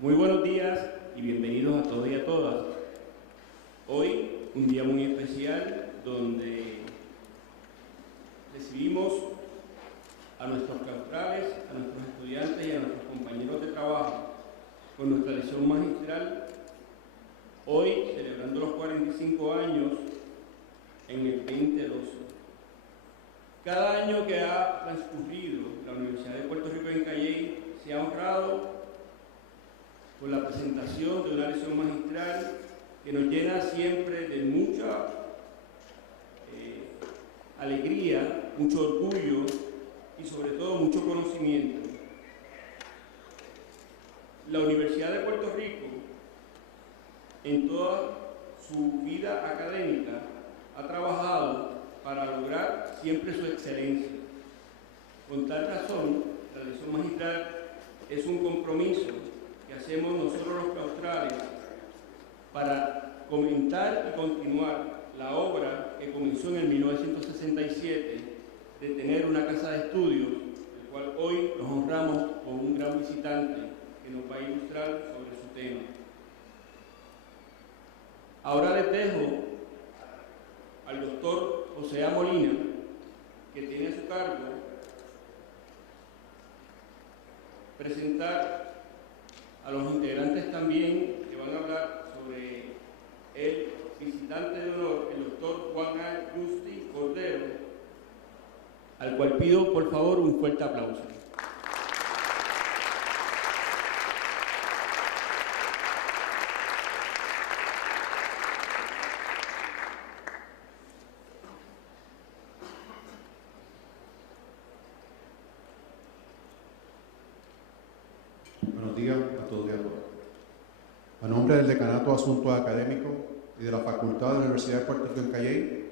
Muy buenos días y bienvenidos a todos y a todas. Hoy, un día muy especial donde recibimos a nuestros claustrales, a nuestros estudiantes y a nuestros compañeros de trabajo con nuestra lección magistral, hoy celebrando los 45 años en el 2012. Cada año que ha transcurrido, la Universidad de Puerto Rico en Calley se ha honrado con la presentación de una lección magistral que nos llena siempre de mucha alegría, mucho orgullo y sobre todo mucho conocimiento. La Universidad de Puerto Rico, en toda su vida académica, ha trabajado para lograr siempre su excelencia. Con tal razón, la lección magistral es un compromiso que hacemos nosotros los claustrales para comentar y continuar la obra que comenzó en el 1967 de tener una casa de estudios, el cual hoy nos honramos con un gran visitante que nos va a ilustrar sobre su tema. Ahora les dejo al doctor José A. Molina, que tiene a su cargo presentar a los integrantes también que van a hablar sobre el visitante de honor, el doctor Juan A. Justi Cordero, al cual pido por favor un fuerte aplauso. Buenos días a todos y a todas. A nombre del Decanato de Asuntos Académicos y de la Facultad de la Universidad de Puerto Rico en Calley,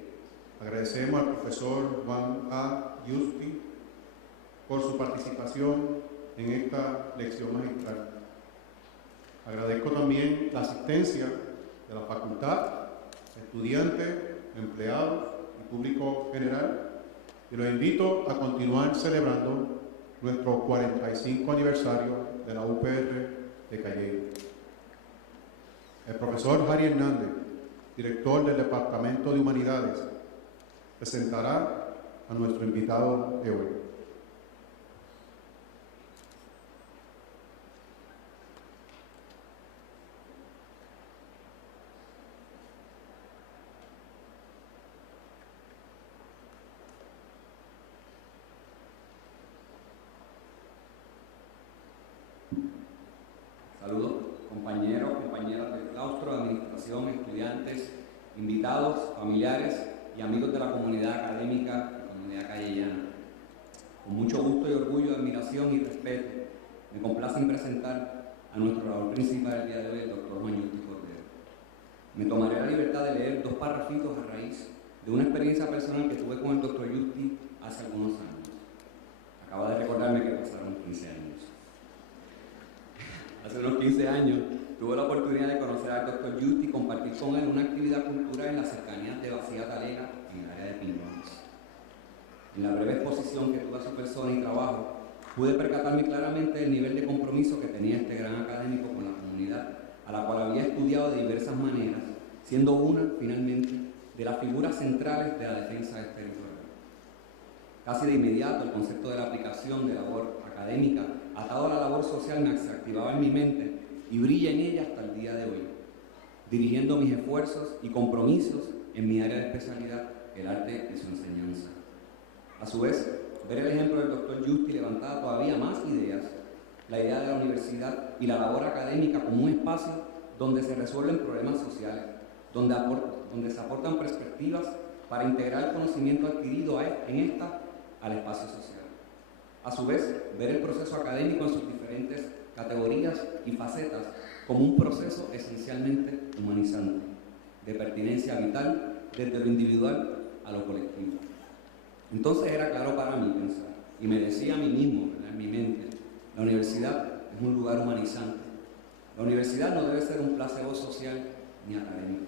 agradecemos al profesor Juan A. Justi por su participación en esta lección magistral. Agradezco también la asistencia de la facultad, estudiantes, empleados y público general, y los invito a continuar celebrando nuestro 45 aniversario de la UPR de Calley. El profesor Harry Hernández, director del Departamento de Humanidades, presentará a nuestro invitado de hoy. Saludos, compañeros, compañeras del claustro, administración, estudiantes, invitados, familiares y amigos de la comunidad académica y comunidad calleyana. Con mucho gusto y orgullo, admiración y respeto, me complace en presentar a nuestro orador principal del día de hoy, el doctor Juan Justi Cordero. Me tomaré la libertad de leer dos párrafitos a raíz de una experiencia personal que tuve con el doctor Justi hace algunos años. Acaba de recordarme que pasaron 15 años. Hace unos 15 años tuve la oportunidad de conocer al doctor Justi y compartir con él una actividad cultural en las cercanías de Bacía Talega, en el área de Pinguanes. En la breve exposición que tuve a su persona y trabajo, pude percatarme claramente del nivel de compromiso que tenía este gran académico con la comunidad, a la cual había estudiado de diversas maneras, siendo una, finalmente, de las figuras centrales de la defensa del territorio. Casi de inmediato, el concepto de la aplicación de labor académica atado a la labor social se activaba en mi mente y brilla en ella hasta el día de hoy, dirigiendo mis esfuerzos y compromisos en mi área de especialidad, el arte y su enseñanza. A su vez, ver el ejemplo del doctor Justi levantaba todavía más ideas, la idea de la universidad y la labor académica como un espacio donde se resuelven problemas sociales, donde se aportan perspectivas para integrar el conocimiento adquirido en esta al espacio social. A su vez, ver el proceso académico en sus diferentes categorías y facetas como un proceso esencialmente humanizante, de pertinencia vital desde lo individual a lo colectivo. Entonces era claro para mí pensar, y me decía a mí mismo, en mi mente, la universidad es un lugar humanizante. La universidad no debe ser un placebo social ni académico.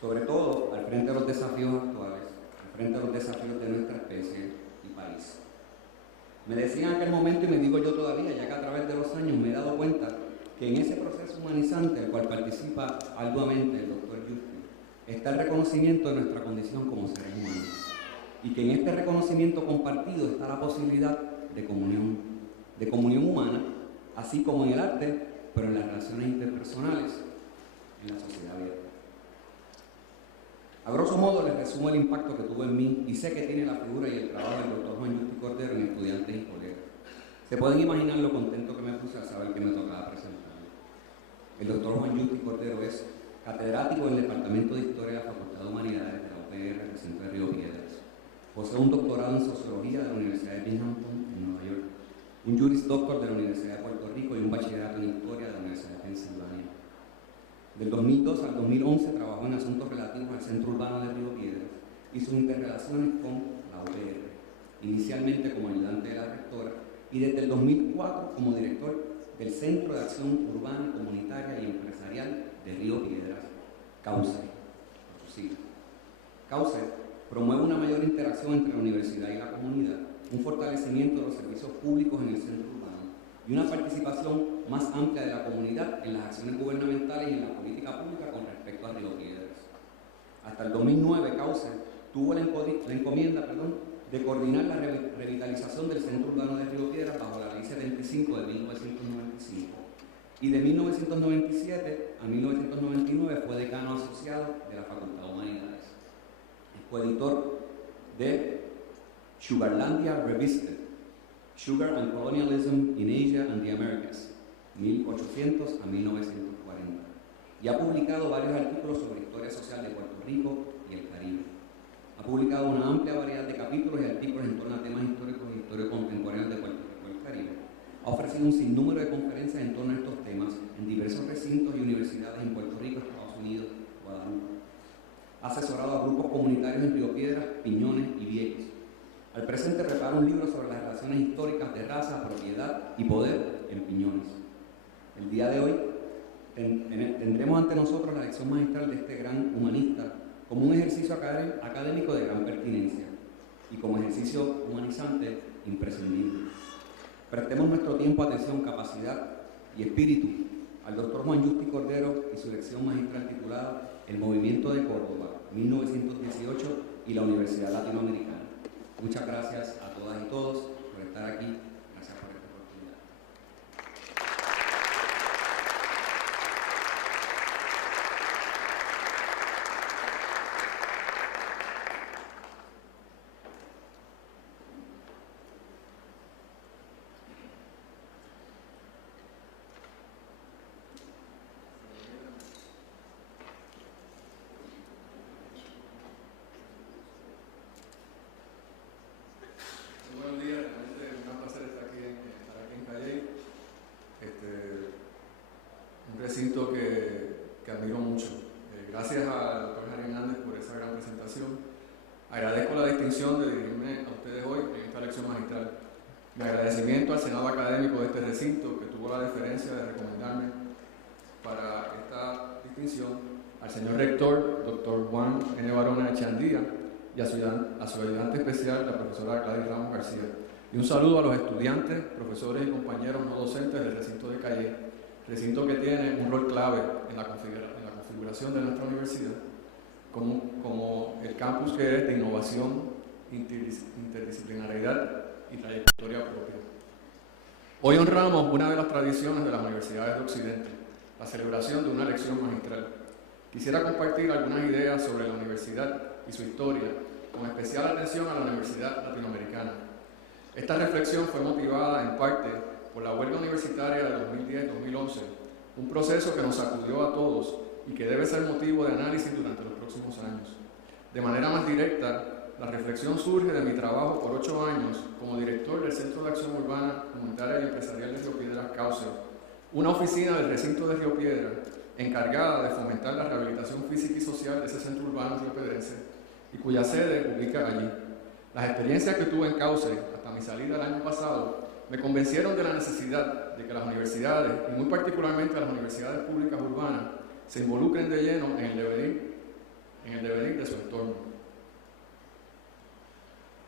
Sobre todo al frente de los desafíos actuales, al frente de los desafíos de nuestra especie y país. Me decía en aquel momento, y me digo yo todavía, ya que a través de los años me he dado cuenta que en ese proceso humanizante, el cual participa arduamente el Dr. Justi, está el reconocimiento de nuestra condición como seres humanos, y que en este reconocimiento compartido está la posibilidad de comunión humana, así como en el arte, pero en las relaciones interpersonales, en la sociedad abierta. A grosso modo les resumo el impacto que tuvo en mí y sé que tiene la figura y el trabajo del Dr. Juan Justi Cordero en estudiantes y colegas. Se pueden imaginar lo contento que me puse al saber que me tocaba presentarlo. El Dr. Juan Justi Cordero es catedrático en el Departamento de Historia de la Facultad de Humanidades de la UPR, recinto de Río Piedras. Posee un doctorado en Sociología de la Universidad de Binghamton, en Nueva York, un Juris Doctor de la Universidad de Puerto Rico y un bachillerato en Historia de la Universidad de Pensilvania. Del 2002 al 2011 trabajó en asuntos relativos al Centro Urbano de Río Piedras y sus interrelaciones con la UPR, inicialmente como ayudante de la rectora y desde el 2004 como director del Centro de Acción Urbana, Comunitaria y Empresarial de Río Piedras, CAUCE. CAUCE promueve una mayor interacción entre la universidad y la comunidad, un fortalecimiento de los servicios públicos en el centro urbano y una participación más amplia de la comunidad en las acciones gubernamentales y en la política pública con respecto a Río Piedras. Hasta el 2009, CAUCE tuvo la encomienda de coordinar la revitalización del centro urbano de Río Piedras bajo la Ley 75 de 1995 y de 1997 a 1999 fue decano asociado de la Facultad de Humanidades. Fue editor de Sugarlandia Revisited, Sugar and Colonialism in Asia and the Americas, 1800 a 1940, y ha publicado varios artículos sobre historia social de Puerto Rico y el Caribe. Ha publicado una amplia variedad de capítulos y artículos en torno a temas históricos y historia contemporáneos de Puerto Rico y el Caribe. Ha ofrecido un sinnúmero de conferencias en torno a estos temas en diversos recintos y universidades en Puerto Rico, Estados Unidos, Guadalupe. Ha asesorado a grupos comunitarios en Río Piedras, Piñones y Vieques. Al presente prepara un libro sobre las relaciones históricas de raza, propiedad y poder en Piñones. El día de hoy tendremos ante nosotros la lección magistral de este gran humanista como un ejercicio académico de gran pertinencia y como ejercicio humanizante imprescindible. Prestemos nuestro tiempo, atención, capacidad y espíritu al Dr. Juan Justi Cordero y su lección magistral titulada El Movimiento de Córdoba, 1918 y la Universidad Latinoamericana. Muchas gracias a todas y todos por estar aquí. Gracias por esta oportunidad. Buenos días, realmente es un placer estar aquí en Calley. Un recinto que admiro mucho. Gracias al Dr. Harry Hernández por esa gran presentación. Agradezco la distinción de dirigirme a ustedes hoy en esta lección magistral. Mi agradecimiento al Senado Académico de este recinto, que tuvo la deferencia de recomendarme para esta distinción, al señor rector, Dr. Juan N. Barona Echandía, y a su ayudante especial, la profesora Gladys Ramos García. Y un saludo a los estudiantes, profesores y compañeros no docentes del recinto de Calley, recinto que tiene un rol clave en la configuración de nuestra universidad, como el campus que es de innovación, interdisciplinariedad y trayectoria propia. Hoy honramos una de las tradiciones de las universidades de Occidente, la celebración de una lección magistral. Quisiera compartir algunas ideas sobre la universidad y su historia, con especial atención a la Universidad Latinoamericana. Esta reflexión fue motivada en parte por la huelga universitaria de 2010-2011, un proceso que nos sacudió a todos y que debe ser motivo de análisis durante los próximos años. De manera más directa, la reflexión surge de mi trabajo por 8 años como director del Centro de Acción Urbana, Comunitaria y Empresarial de Río Piedras, CAUCE, una oficina del recinto de Río Piedras encargada de fomentar la rehabilitación física y social de ese centro urbano riopedrense y cuya sede ubica allí. Las experiencias que tuve en CAUCE hasta mi salida el año pasado me convencieron de la necesidad de que las universidades, y muy particularmente las universidades públicas urbanas, se involucren de lleno en el devenir de su entorno.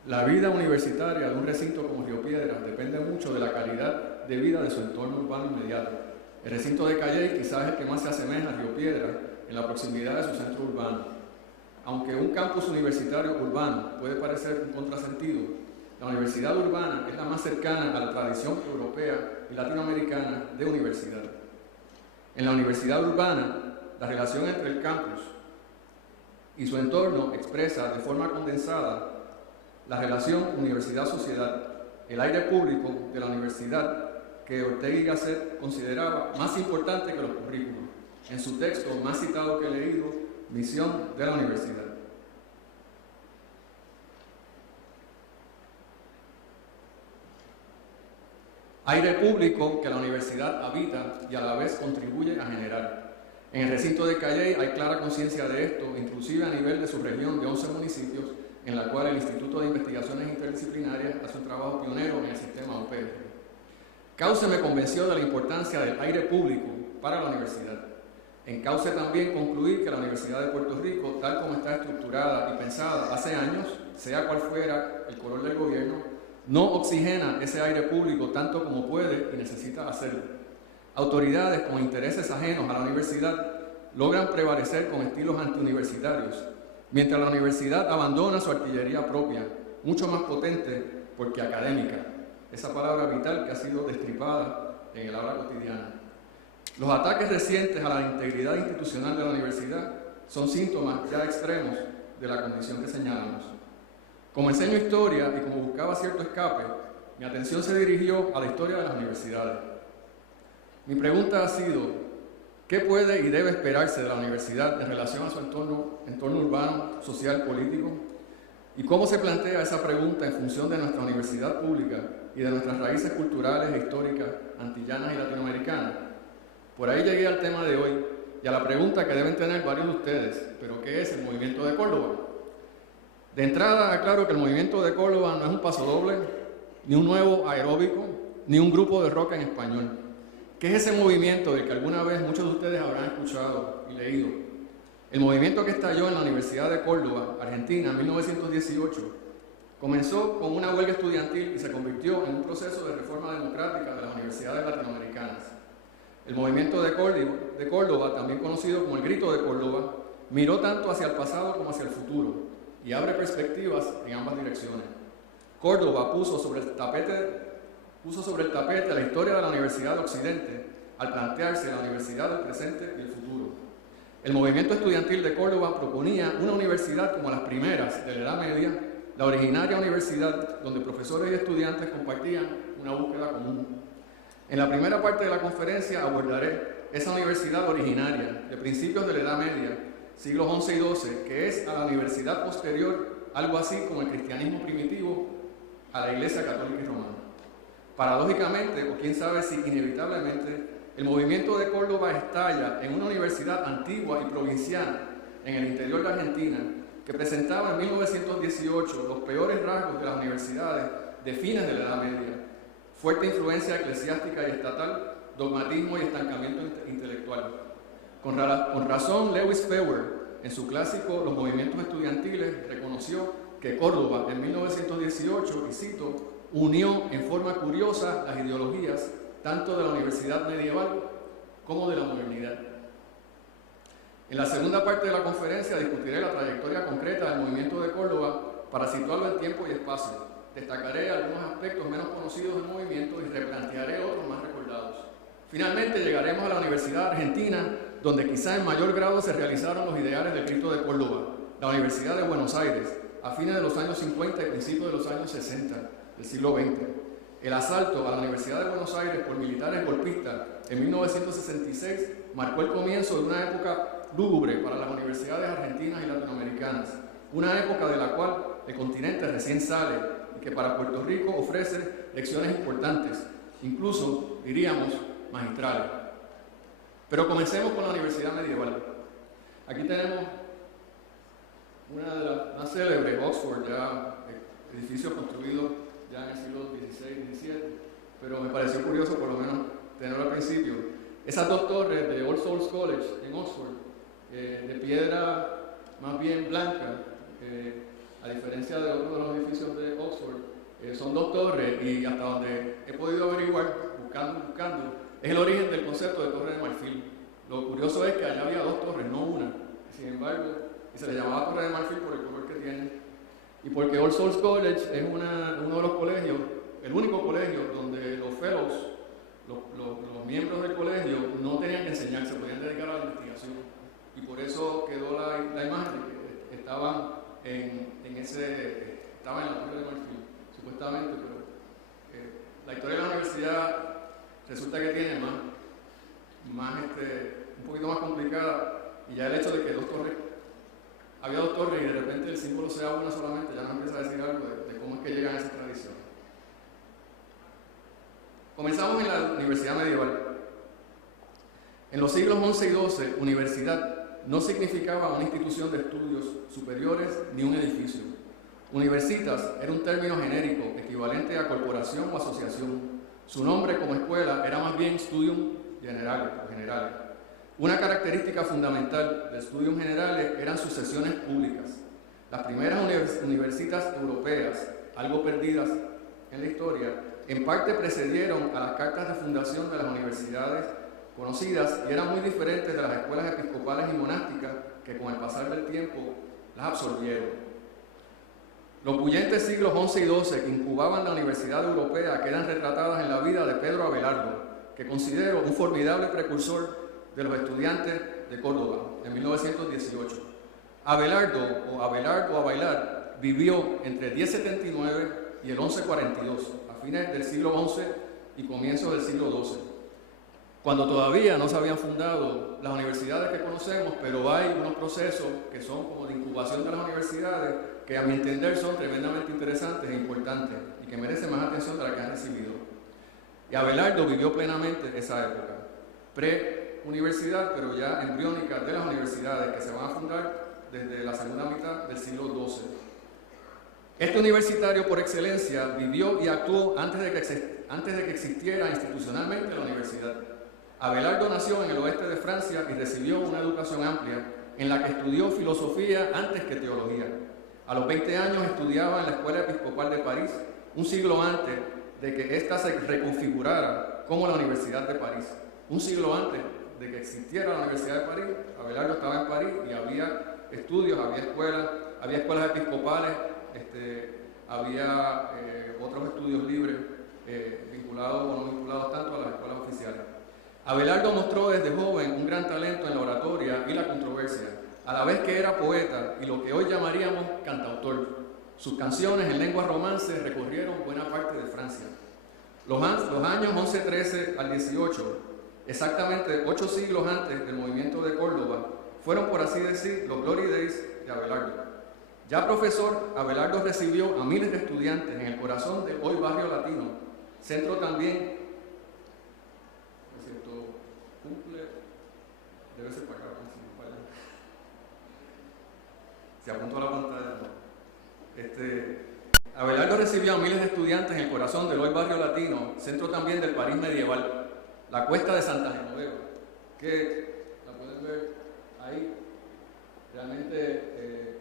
La vida universitaria de un recinto como Río Piedras depende mucho de la calidad de vida de su entorno urbano inmediato, El recinto de Calley quizás es el que más se asemeja a Río Piedra en la proximidad de su centro urbano. Aunque un campus universitario urbano puede parecer un contrasentido, la universidad urbana es la más cercana a la tradición europea y latinoamericana de universidad. En la universidad urbana, la relación entre el campus y su entorno expresa de forma condensada la relación universidad-sociedad, el aire público de la universidad que Ortega y Gasset consideraba más importante que los currículos, en su texto más citado que he leído, Misión de la Universidad. Aire público que la universidad habita y a la vez contribuye a generar. En el recinto de Calley hay clara conciencia de esto, inclusive a nivel de su región de 11 municipios, en la cual el Instituto de Investigaciones Interdisciplinarias hace un trabajo pionero en el sistema UPR. Cauce me convenció de la importancia del aire público para la universidad. En Cauce también concluí que la Universidad de Puerto Rico, tal como está estructurada y pensada hace años, sea cual fuera el color del gobierno, no oxigena ese aire público tanto como puede y necesita hacerlo. Autoridades con intereses ajenos a la universidad logran prevalecer con estilos antiuniversitarios, mientras la universidad abandona su artillería propia, mucho más potente porque académica, esa palabra vital que ha sido destripada en el habla cotidiana. Los ataques recientes a la integridad institucional de la universidad son síntomas ya extremos de la condición que señalamos. Como enseño historia y como buscaba cierto escape, mi atención se dirigió a la historia de las universidades. Mi pregunta ha sido, ¿qué puede y debe esperarse de la universidad en relación a su entorno urbano, social, político? ¿Y cómo se plantea esa pregunta en función de nuestra universidad pública y de nuestras raíces culturales e históricas antillanas y latinoamericanas? Por ahí llegué al tema de hoy y a la pregunta que deben tener varios de ustedes, ¿pero qué es el movimiento de Córdoba? De entrada, aclaro que el movimiento de Córdoba no es un pasodoble, ni un nuevo aeróbico, ni un grupo de rock en español. ¿Qué es ese movimiento del que alguna vez muchos de ustedes habrán escuchado y leído? El movimiento que estalló en la Universidad de Córdoba, Argentina, en 1918, comenzó con una huelga estudiantil y se convirtió en un proceso de reforma democrática de las universidades latinoamericanas. El movimiento de Córdoba, también conocido como el Grito de Córdoba, miró tanto hacia el pasado como hacia el futuro y abre perspectivas en ambas direcciones. Córdoba puso sobre el tapete la historia de la Universidad de Occidente al plantearse la universidad del presente y el futuro. El movimiento estudiantil de Córdoba proponía una universidad como las primeras de la Edad Media, la originaria universidad donde profesores y estudiantes compartían una búsqueda común. En la primera parte de la conferencia abordaré esa universidad originaria de principios de la Edad Media, siglos XI y XII, que es a la universidad posterior, algo así como el cristianismo primitivo a la Iglesia Católica y Romana. Paradójicamente, o quién sabe si inevitablemente, el movimiento de Córdoba estalla en una universidad antigua y provinciana en el interior de Argentina, que presentaba en 1918 los peores rasgos de las universidades de fines de la Edad Media: fuerte influencia eclesiástica y estatal, dogmatismo y estancamiento intelectual. Con razón, Lewis Feuer, en su clásico Los movimientos estudiantiles, reconoció que Córdoba en 1918, y cito, unió en forma curiosa las ideologías tanto de la universidad medieval como de la modernidad. En la segunda parte de la conferencia discutiré la trayectoria concreta del movimiento de Córdoba para situarlo en tiempo y espacio. Destacaré algunos aspectos menos conocidos del movimiento y replantearé otros más recordados. Finalmente llegaremos a la Universidad Argentina, donde quizá en mayor grado se realizaron los ideales del Grito de Córdoba, la Universidad de Buenos Aires, a fines de los años 50 y principios de los años 60 del siglo XX. El asalto a la Universidad de Buenos Aires por militares golpistas en 1966 marcó el comienzo de una época lúgubre para las universidades argentinas y latinoamericanas, una época de la cual el continente recién sale y que para Puerto Rico ofrece lecciones importantes, incluso, diríamos, magistrales. Pero comencemos con la Universidad Medieval. Aquí tenemos una de las más célebres, Oxford, ya edificio construido ya en el siglo XVI y XVII, pero me pareció curioso por lo menos tenerlo al principio. Esas dos torres de All Souls College en Oxford, de piedra más bien blanca, a diferencia de otros de los edificios de Oxford, son dos torres y hasta donde he podido averiguar, buscando, es el origen del concepto de Torre de Marfil. Lo curioso es que allá había dos torres, no una. Sin embargo, y se le llamaba Torre de Marfil por el color que tiene. Y porque All Souls College es uno de los colegios, el único colegio donde los fellows, los miembros del colegio, no tenían que enseñar, se podían dedicar a la investigación. Y por eso quedó la imagen de que estaban estaban en la Torre de Marfil, supuestamente, pero la historia de la universidad resulta que tiene un poquito más complicada, y ya el hecho de que había dos torres y de repente el símbolo sea una solamente, ya nos empieza a decir algo de cómo es que llegan esas tradiciones. Comenzamos en la universidad medieval. En los siglos XI y XII, universidad no significaba una institución de estudios superiores ni un edificio. Universitas era un término genérico, equivalente a corporación o asociación. Su nombre como escuela era más bien studium generale. Una característica fundamental del studium generale eran sus sesiones públicas. Las primeras universitas europeas, algo perdidas en la historia, en parte precedieron a las cartas de fundación de las universidades conocidas y eran muy diferentes de las escuelas episcopales y monásticas que con el pasar del tiempo las absorbieron. Los bullentes siglos XI y XII que incubaban la Universidad Europea quedan retratadas en la vida de Pedro Abelardo, que considero un formidable precursor de los estudiantes de Córdoba en 1918. Abelardo vivió entre 1079 y el 1142, a fines del siglo XI y comienzos del siglo XII, cuando todavía no se habían fundado las universidades que conocemos, pero hay unos procesos que son como de incubación de las universidades que a mi entender son tremendamente interesantes e importantes y que merecen más atención de la que han recibido. Y Abelardo vivió plenamente esa época, pre-universidad, pero ya embriónica de las universidades que se van a fundar desde la segunda mitad del siglo XII. Este universitario por excelencia vivió y actuó antes de que existiera institucionalmente la universidad. Abelardo nació en el oeste de Francia y recibió una educación amplia en la que estudió filosofía antes que teología. A los 20 años estudiaba en la Escuela Episcopal de París, un siglo antes de que ésta se reconfigurara como la Universidad de París. Un siglo antes de que existiera la Universidad de París, Abelardo estaba en París y había estudios, había escuelas episcopales, había otros estudios libres vinculados o no vinculados tanto a las escuelas oficiales. Abelardo mostró desde joven un gran talento en la oratoria y la controversia, a la vez que era poeta y lo que hoy llamaríamos cantautor. Sus canciones en lengua romance recorrieron buena parte de Francia. Los años 1113 al 18, exactamente 8 siglos antes del movimiento de Córdoba, fueron, por así decir, los glory days de Abelardo. Ya profesor, Abelardo recibió a miles de estudiantes en el corazón de hoy Barrio Latino, centro también, por cierto, cumple, debe ser para acá, se apuntó a la pantalla. Abelardo recibió a miles de estudiantes en el corazón del hoy Barrio Latino, centro también del París medieval, la cuesta de Santa Genoveva, que la pueden ver ahí. Realmente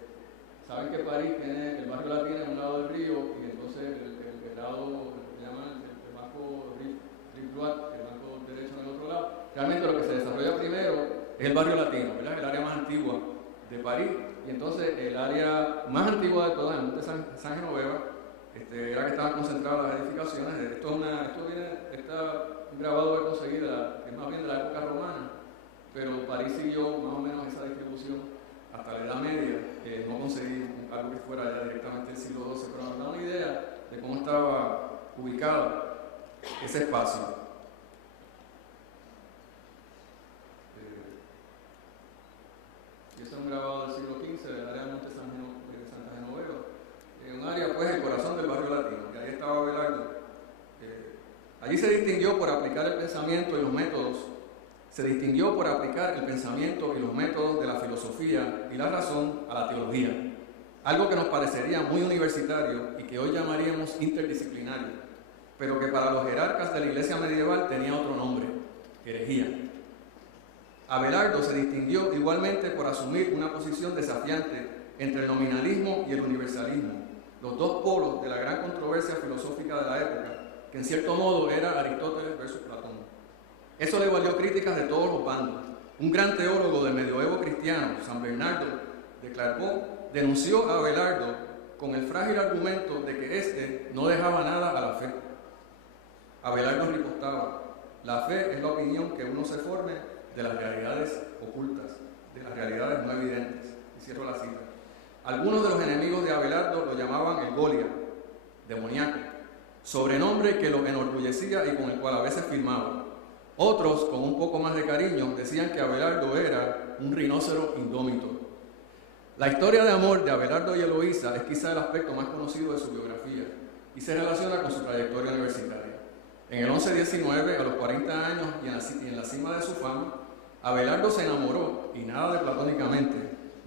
saben que París tiene el Barrio Latino en un lado del río y entonces el lado que llaman el banco Rive-Droit, el banco derecho en el otro lado. Realmente lo que se desarrolla primero es el Barrio Latino, ¿verdad? El área más antigua de París. Y entonces el área más antigua de todas, el Monte San Genoveva, era que estaban concentradas las edificaciones. Está grabado de conseguir, es más bien de la época romana, pero París siguió más o menos esa distribución hasta la Edad Media. No conseguí algo que fuera ya directamente del siglo XII, pero nos da una idea de cómo estaba ubicado ese espacio. Y eso es un grabado del siglo XV, del área del Monte Santa Genoveva, un área, pues, el corazón del Barrio Latino, y ahí estaba Abelardo. Allí se distinguió por aplicar el pensamiento y los métodos, de la filosofía y la razón a la teología, algo que nos parecería muy universitario y que hoy llamaríamos interdisciplinario, pero que para los jerarcas de la iglesia medieval tenía otro nombre: herejía. Abelardo se distinguió igualmente por asumir una posición desafiante entre el nominalismo y el universalismo, los dos polos de la gran controversia filosófica de la época, que en cierto modo era Aristóteles versus Platón. Eso le valió críticas de todos los bandos. Un gran teólogo del medioevo cristiano, San Bernardo de Clairvaux, denunció a Abelardo con el frágil argumento de que éste no dejaba nada a la fe. Abelardo ripostaba: la fe es la opinión que uno se forme de las realidades ocultas, de las realidades no evidentes. Y cierro la cita. Algunos de los enemigos de Abelardo lo llamaban el Goliat, demoníaco, sobrenombre que lo enorgullecía y con el cual a veces firmaba. Otros, con un poco más de cariño, decían que Abelardo era un rinoceronte indómito. La historia de amor de Abelardo y Eloísa es quizá el aspecto más conocido de su biografía y se relaciona con su trayectoria universitaria. En el 11-19, a los 40 años y en la cima de su fama, Abelardo se enamoró, y nada de platónicamente,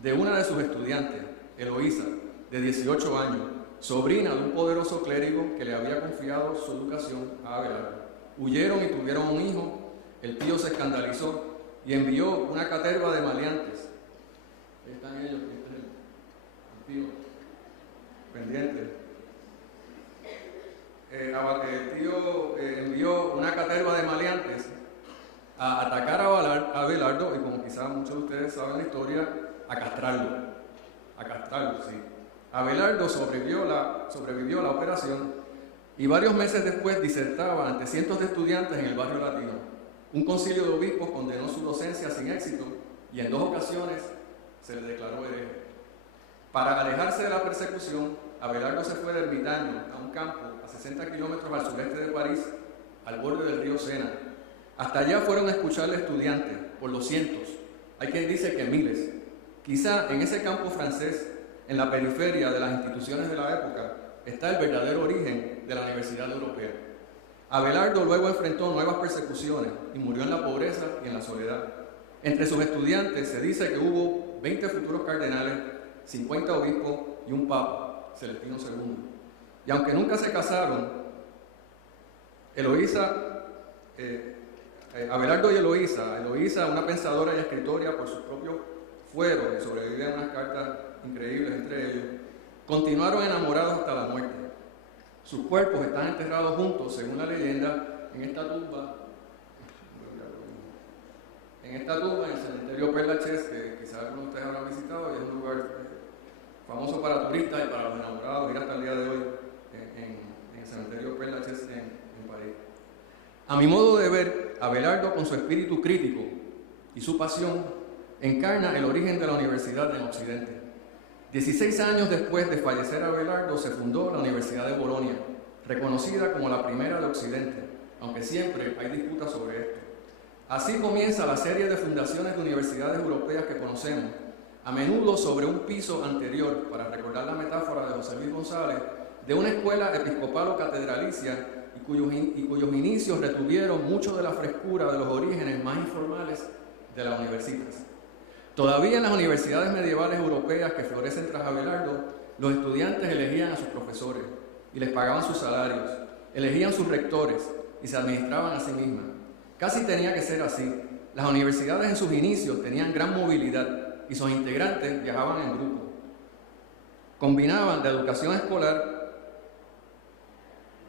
de una de sus estudiantes, Eloísa, de 18 años, sobrina de un poderoso clérigo que le había confiado su educación a Abelardo. Huyeron y tuvieron un hijo. El tío se escandalizó y envió una caterva de maleantes. Ahí están ellos, el tío, pendiente. El tío envió una caterva de maleantes a atacar a Abelardo y, como quizás muchos de ustedes saben la historia, a castrarlo, sí. Abelardo sobrevivió la operación y varios meses después disertaba ante cientos de estudiantes en el barrio latino. Un concilio de obispos condenó su docencia sin éxito y en 2 ocasiones se le declaró hereje. Para alejarse de la persecución, Abelardo se fue de ermitaño a un campo a 60 kilómetros al sureste de París, al borde del río Sena. Hasta allá fueron a escucharle estudiantes, por los cientos. Hay quien dice que miles. Quizá en ese campo francés, en la periferia de las instituciones de la época, está el verdadero origen de la Universidad Europea. Abelardo luego enfrentó nuevas persecuciones y murió en la pobreza y en la soledad. Entre sus estudiantes se dice que hubo 20 futuros cardenales, 50 obispos y un papa, Celestino II. Y aunque nunca se casaron, Abelardo y Eloísa, una pensadora y escritora por sus propios fueros, y sobrevive a unas cartas increíbles entre ellos, continuaron enamorados hasta la muerte. Sus cuerpos están enterrados juntos, según la leyenda, en esta tumba, en el cementerio Père Lachaise, que quizás algunos de ustedes habrán visitado, y es un lugar famoso para turistas y para los enamorados, ir hasta el día de hoy en el cementerio Père Lachaise en París. A mi modo de ver, Abelardo, con su espíritu crítico y su pasión, encarna el origen de la universidad en Occidente. 16 años después de fallecer Abelardo, se fundó la Universidad de Bolonia, reconocida como la primera de Occidente, aunque siempre hay disputas sobre esto. Así comienza la serie de fundaciones de universidades europeas que conocemos, a menudo sobre un piso anterior, para recordar la metáfora de José Luis González, de una escuela episcopal o catedralicia y cuyos inicios retuvieron mucho de la frescura de los orígenes más informales de las universitas. Todavía en las universidades medievales europeas que florecen tras Abelardo, los estudiantes elegían a sus profesores y les pagaban sus salarios, elegían sus rectores y se administraban a sí mismas. Casi tenía que ser así. Las universidades en sus inicios tenían gran movilidad y sus integrantes viajaban en grupo. Combinaban la educación escolar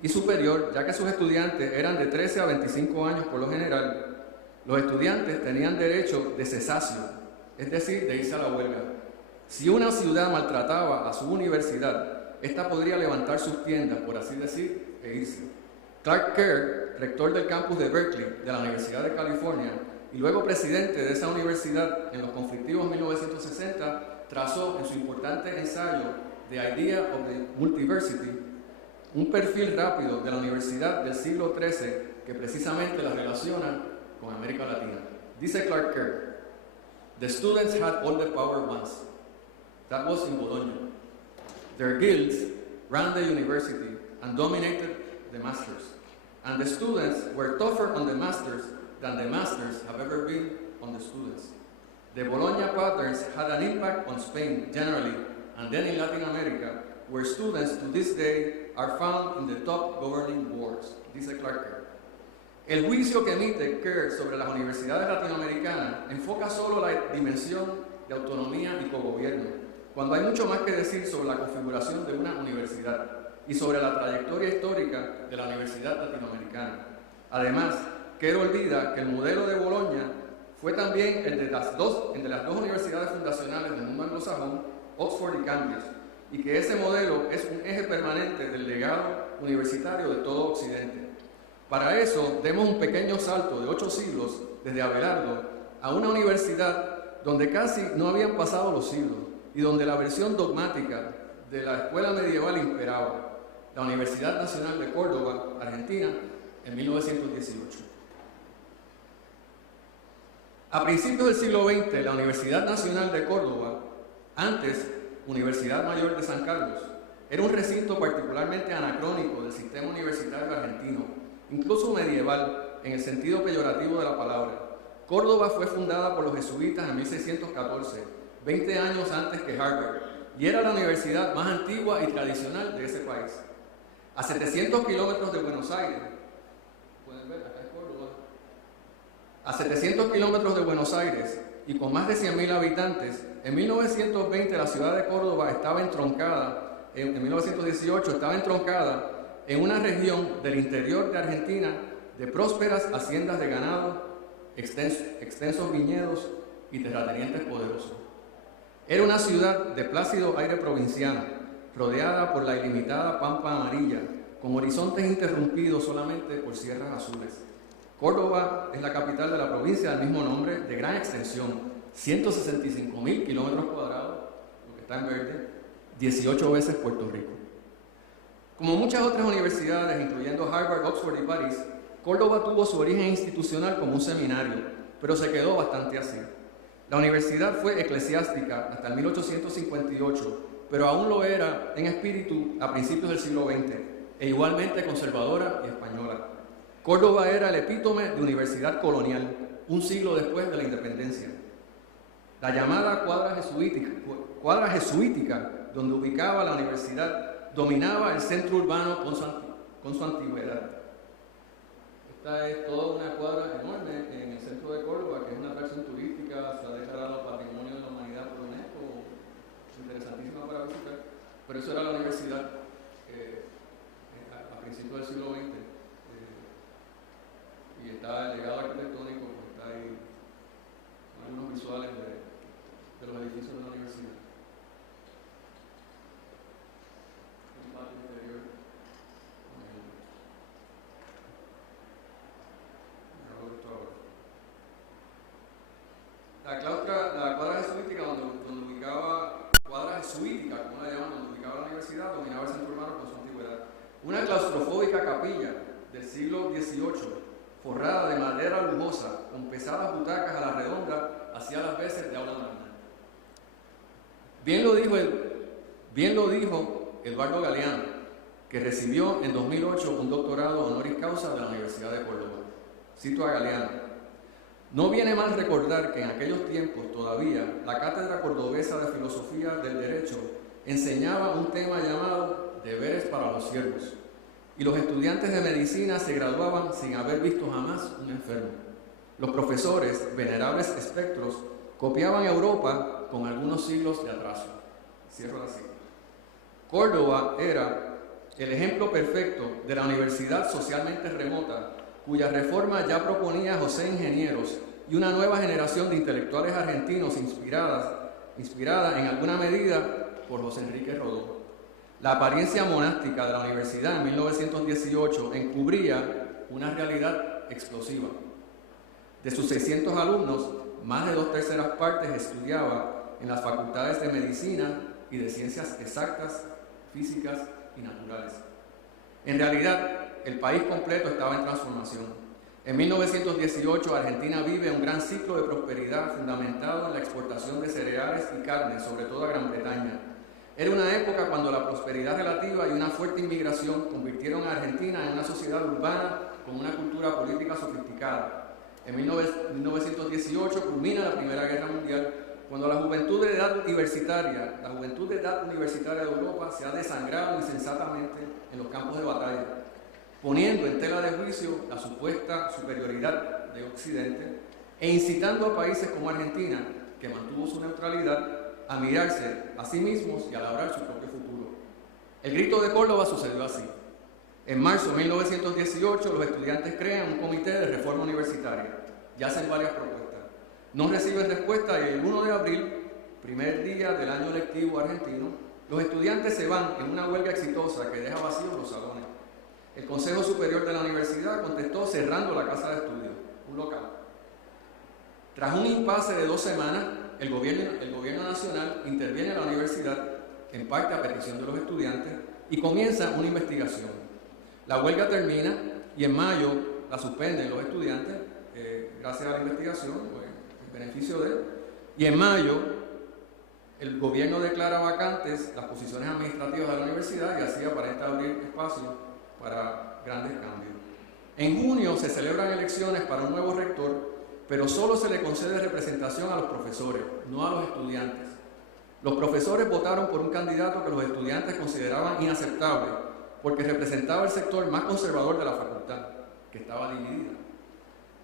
y superior, ya que sus estudiantes eran de 13 a 25 años por lo general. Los estudiantes tenían derecho de cesacio, es decir, de irse a la huelga. Si una ciudad maltrataba a su universidad, ésta podría levantar sus tiendas, por así decir, e irse. Clark Kerr, rector del campus de Berkeley, de la Universidad de California, y luego presidente de esa universidad en los conflictivos 1960, trazó en su importante ensayo The Idea of the Multiversity un perfil rápido de la universidad del siglo XIII que precisamente la relaciona con América Latina. Dice Clark Kerr: "The students had all the power once. That was in Bologna. Their guilds ran the university and dominated the masters. And the students were tougher on the masters than the masters have ever been on the students. The Bologna patterns had an impact on Spain generally, and then in Latin America, where students to this day are found in the top governing boards", dice Clark Kerr. El juicio que emite Kerr sobre las universidades latinoamericanas enfoca solo la dimensión de autonomía y cogobierno, cuando hay mucho más que decir sobre la configuración de una universidad y sobre la trayectoria histórica de la universidad latinoamericana. Además, Quero olvida que el modelo de Bolonia fue también el de las dos universidades fundacionales del mundo anglosajón, Oxford y Cambridge, y que ese modelo es un eje permanente del legado universitario de todo Occidente. Para eso, demos un pequeño salto de 8 siglos desde Abelardo a una universidad donde casi no habían pasado los siglos y donde la versión dogmática de la escuela medieval imperaba, la Universidad Nacional de Córdoba, Argentina, en 1918. A principios del siglo XX, la Universidad Nacional de Córdoba, antes Universidad Mayor de San Carlos, era un recinto particularmente anacrónico del sistema universitario argentino, incluso medieval, en el sentido peyorativo de la palabra. Córdoba fue fundada por los jesuitas en 1614, 20 años antes que Harvard, y era la universidad más antigua y tradicional de ese país. A 700 kilómetros de Buenos Aires, pueden ver, acá es Córdoba, a 700 kilómetros de Buenos Aires y con más de 100.000 habitantes, en 1920 la ciudad de Córdoba estaba entroncada, en 1918 estaba entroncada en una región del interior de Argentina de prósperas haciendas de ganado, extensos viñedos y terratenientes poderosos. Era una ciudad de plácido aire provinciano, rodeada por la ilimitada pampa amarilla, con horizontes interrumpidos solamente por sierras azules. Córdoba es la capital de la provincia del mismo nombre, de gran extensión, 165.000 kilómetros cuadrados, lo que está en verde, 18 veces Puerto Rico. Como muchas otras universidades, incluyendo Harvard, Oxford y París, Córdoba tuvo su origen institucional como un seminario, pero se quedó bastante así. La universidad fue eclesiástica hasta el 1858, pero aún lo era en espíritu a principios del siglo XX, e igualmente conservadora y española. Córdoba era el epítome de universidad colonial, un siglo después de la independencia. La llamada cuadra jesuítica, donde ubicaba la universidad, dominaba el centro urbano con su antigüedad. Esta es toda una cuadra enorme en el centro de Córdoba, que es una atracción turística, se ha declarado Patrimonio de la Humanidad por UNESCO, interesantísima para visitar, pero eso era la universidad a principios del siglo XX. Y está el legado arquitectónico, pues está ahí algunos visuales de los edificios de la universidad. Un patio interior. La cuadra jesuítica, donde ubicaba, cuadra jesuítica, como la llaman, donde ubicaba la universidad, dominaba el centro urbano con su antigüedad. Una claustrofóbica capilla del siglo XVIII, forrada de madera lujosa, con pesadas butacas a la redonda, hacía las veces de aula magna. Bien lo dijo Eduardo Galeano, que recibió en 2008 un doctorado honoris causa de la Universidad de Córdoba. Cito a Galeano: no viene mal recordar que en aquellos tiempos todavía la Cátedra Cordobesa de Filosofía del Derecho enseñaba un tema llamado deberes para los siervos, y los estudiantes de medicina se graduaban sin haber visto jamás un enfermo. Los profesores, venerables espectros, copiaban Europa con algunos siglos de atraso. Cierro la cita. Córdoba era el ejemplo perfecto de la universidad socialmente remota, cuya reforma ya proponía José Ingenieros y una nueva generación de intelectuales argentinos inspirada en alguna medida por José Enrique Rodó. La apariencia monástica de la universidad en 1918 encubría una realidad explosiva. De sus 600 alumnos, más de 2/3 partes estudiaba en las facultades de medicina y de ciencias exactas, físicas y naturales. En realidad, el país completo estaba en transformación. En 1918, Argentina vive un gran ciclo de prosperidad fundamentado en la exportación de cereales y carne, sobre todo a Gran Bretaña. Era una época cuando la prosperidad relativa y una fuerte inmigración convirtieron a Argentina en una sociedad urbana con una cultura política sofisticada. En 1918 culmina la Primera Guerra Mundial, cuando la juventud de edad universitaria de Europa se ha desangrado insensatamente en los campos de batalla, poniendo en tela de juicio la supuesta superioridad de Occidente e incitando a países como Argentina, que mantuvo su neutralidad, a mirarse a sí mismos y a labrar su propio futuro. El grito de Córdoba sucedió así: En marzo de 1918, los estudiantes crean un comité de reforma universitaria y hacen varias propuestas. No reciben respuesta y el 1 de abril, primer día del año lectivo argentino, los estudiantes se van en una huelga exitosa que deja vacíos los salones. El Consejo Superior de la Universidad contestó cerrando la casa de estudio, un local. Tras un impasse de 2 semanas, el gobierno nacional interviene en la universidad, en parte a petición de los estudiantes, y comienza una investigación. La huelga termina y en mayo la suspenden los estudiantes, gracias a la investigación, pues, en beneficio de él. Y en mayo el gobierno declara vacantes las posiciones administrativas de la universidad y así aparenta abrir espacio para grandes cambios. En junio se celebran elecciones para un nuevo rector, pero solo se le concede representación a los profesores, no a los estudiantes. Los profesores votaron por un candidato que los estudiantes consideraban inaceptable, porque representaba el sector más conservador de la facultad, que estaba dividida.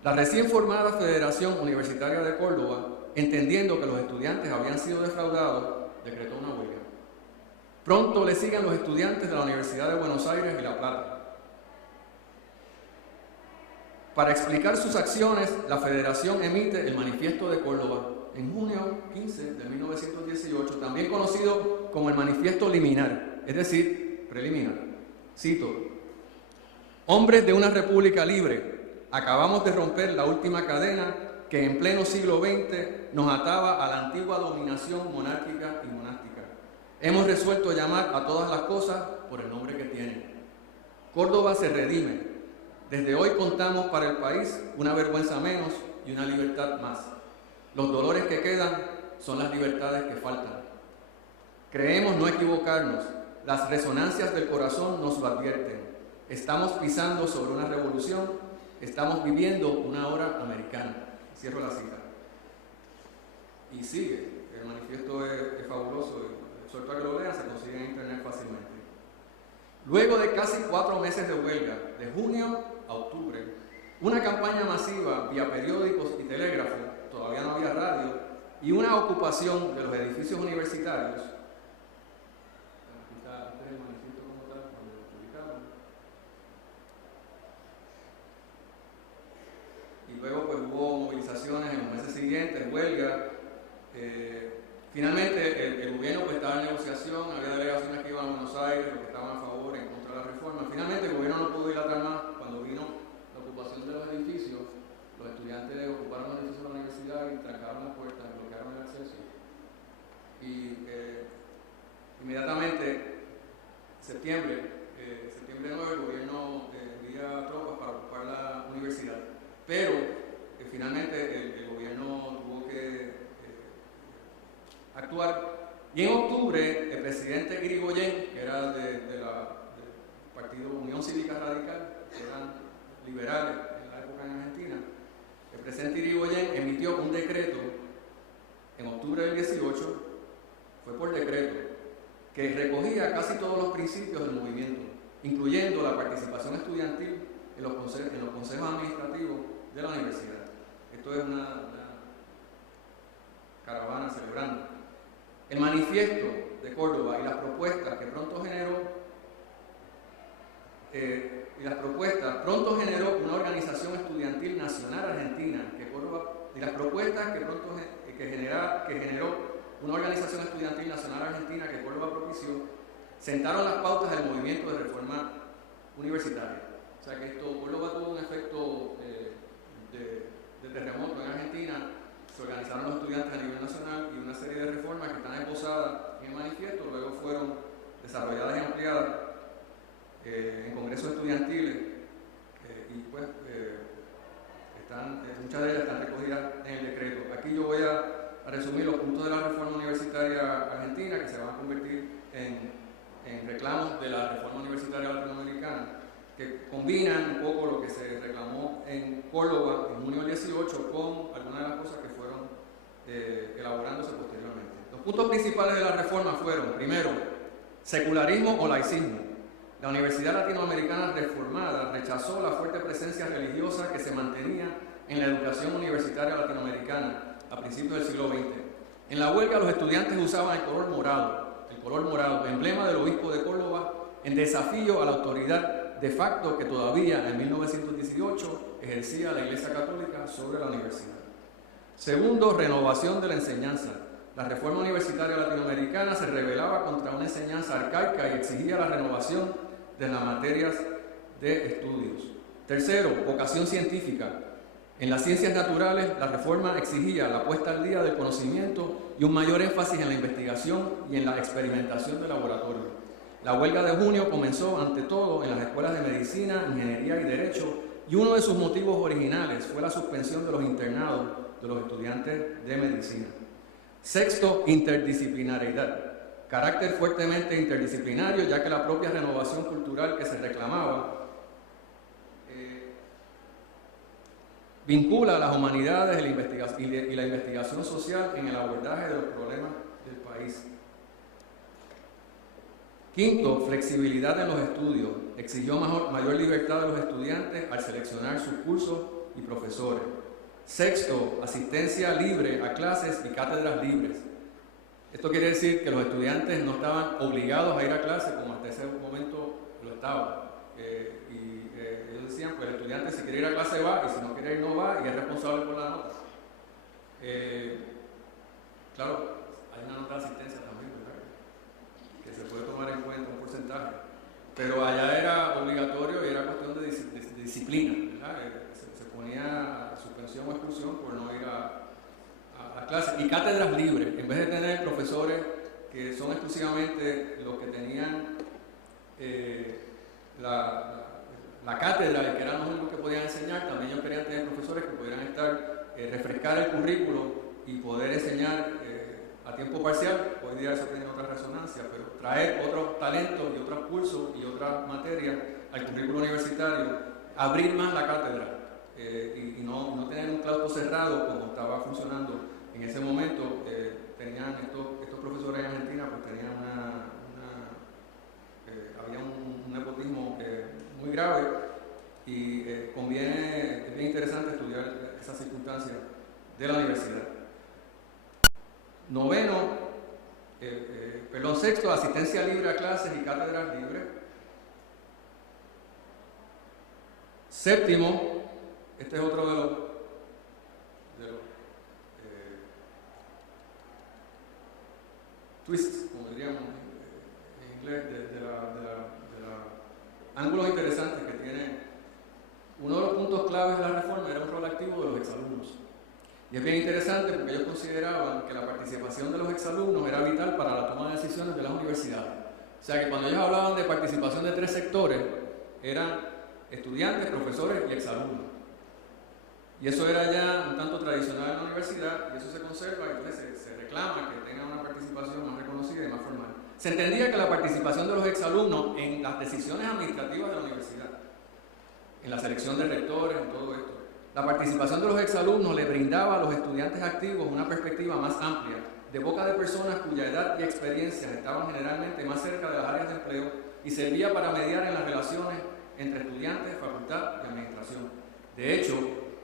La recién formada Federación Universitaria de Córdoba, entendiendo que los estudiantes habían sido defraudados, decretó una huelga. Pronto le siguen los estudiantes de la Universidad de Buenos Aires y La Plata. Para explicar sus acciones, la Federación emite el Manifiesto de Córdoba en junio 15 de 1918, también conocido como el Manifiesto Liminar, es decir, preliminar. Cito: hombres de una república libre, acabamos de romper la última cadena que en pleno siglo XX nos ataba a la antigua dominación monárquica y monástica. Hemos resuelto llamar a todas las cosas por el nombre que tienen. Córdoba se redime. Desde hoy contamos para el país una vergüenza menos y una libertad más. Los dolores que quedan son las libertades que faltan. Creemos no equivocarnos. Las resonancias del corazón nos lo advierten. Estamos pisando sobre una revolución. Estamos viviendo una hora americana. Cierro la cita. Y sigue. El manifiesto es fabuloso. Suelto a que lo lean, se consigue en internet fácilmente. Luego de casi 4 meses de huelga, de junio a octubre, una campaña masiva vía periódicos y telégrafo, todavía no había radio, y una ocupación de los edificios universitarios. Aquí está, este es el manifiesto como tal, cuando lo publicaron. Y luego pues hubo movilizaciones en los meses siguientes, huelga. Finalmente el gobierno pues estaba en negociación, había delegaciones que iban a Buenos Aires, los que estaban a favor, en contra de la reforma. Finalmente el gobierno no pudo dilatar más. Cuando vino la ocupación de los edificios, los estudiantes ocuparon los edificios de la universidad y trancaron las puertas, bloquearon el acceso. Y inmediatamente, septiembre 9, el gobierno envía tropas para ocupar la universidad. Pero finalmente el gobierno tuvo que actuar. Y en octubre, el presidente Irigoyen, que era del partido Unión Cívica Radical, que eran liberales en la época en Argentina, el presidente Irigoyen emitió un decreto en octubre del 18, fue por decreto, que recogía casi todos los principios del movimiento, incluyendo la participación estudiantil en los consejos administrativos de la universidad. Esto es una caravana celebrando. El manifiesto de Córdoba y las propuestas que pronto generó una organización estudiantil nacional argentina, que generó una organización estudiantil nacional argentina que Córdoba propició, sentaron las pautas del movimiento de reforma universitaria. O sea que Córdoba tuvo un efecto de terremoto en Argentina. Se organizaron los estudiantes a nivel nacional y una serie de reformas que están esbozadas en el manifiesto luego fueron desarrolladas y ampliadas en congresos estudiantiles y pues muchas de ellas están recogidas en el decreto. Aquí yo voy a resumir los puntos de la reforma universitaria argentina que se van a convertir en reclamos de la reforma universitaria latinoamericana, que combinan un poco lo que se reclamó en Córdoba en junio del 18 con algunas de las cosas que fueron elaborándose posteriormente. Los puntos principales de la reforma fueron, primero, secularismo o laicismo. La Universidad Latinoamericana Reformada rechazó la fuerte presencia religiosa que se mantenía en la educación universitaria latinoamericana a principios del siglo XX. En la huelga los estudiantes usaban el color morado, emblema del obispo de Córdoba, en desafío a la autoridad de facto que todavía en 1918 ejercía la Iglesia Católica sobre la universidad. Segundo, renovación de la enseñanza. La reforma universitaria latinoamericana se rebelaba contra una enseñanza arcaica y exigía la renovación de las materias de estudios. Tercero, vocación científica. En las ciencias naturales, la reforma exigía la puesta al día del conocimiento y un mayor énfasis en la investigación y en la experimentación de laboratorio. La huelga de junio comenzó ante todo en las escuelas de medicina, ingeniería y derecho, y uno de sus motivos originales fue la suspensión de los internados de los estudiantes de medicina. Sexto, interdisciplinariedad. Carácter fuertemente interdisciplinario, ya que la propia renovación cultural que se reclamaba vincula a las humanidades y la investigación social en el abordaje de los problemas del país. Quinto, flexibilidad en los estudios. Exigió mayor libertad de los estudiantes al seleccionar sus cursos y profesores. Sexto, asistencia libre a clases y cátedras libres. Esto quiere decir que los estudiantes no estaban obligados a ir a clase como hasta ese momento lo estaban. Ellos decían, pues el estudiante si quiere ir a clase va, y si no quiere ir no va, y es responsable por la nota. Claro, hay una nota de asistencia también, ¿verdad? Que se puede tomar en cuenta un porcentaje. Pero allá era obligatorio y era cuestión de disciplina, ¿verdad? Se ponía suspensión o expulsión por no ir a clases. Y cátedras libres, en vez de tener profesores que son exclusivamente los que tenían la cátedra y que eran los únicos que podían enseñar, también ellos querían tener profesores que pudieran refrescar el currículo y poder enseñar a tiempo parcial. Hoy día eso tiene otra resonancia, pero traer otros talentos y otros cursos y otras materias al currículo universitario, abrir más la cátedra y no tener un claustro cerrado como estaba funcionando en ese momento. Tenían estos profesores en Argentina, pues tenían había un nepotismo muy grave y es bien interesante estudiar esas circunstancias de la universidad. Sexto, asistencia libre a clases y cátedras libres. Séptimo, este es otro de los twists, como diríamos en inglés, de ángulos interesantes que tiene. Uno de los puntos claves de la reforma era un rol activo de los exalumnos. Y es bien interesante porque ellos consideraban que la participación de los exalumnos era vital para la toma de decisiones de las universidades. O sea que cuando ellos hablaban de participación de tres sectores, eran estudiantes, profesores y exalumnos. Y eso era ya un tanto tradicional en la universidad y eso se conserva y entonces se reclama que tenga una participación más reconocida y más formal. Se entendía que la participación de los exalumnos en las decisiones administrativas de la universidad, en la selección de rectores, en todo esto, la participación de los exalumnos le brindaba a los estudiantes activos una perspectiva más amplia, de boca de personas cuya edad y experiencias estaban generalmente más cerca de las áreas de empleo y servía para mediar en las relaciones entre estudiantes, facultad y administración. De hecho,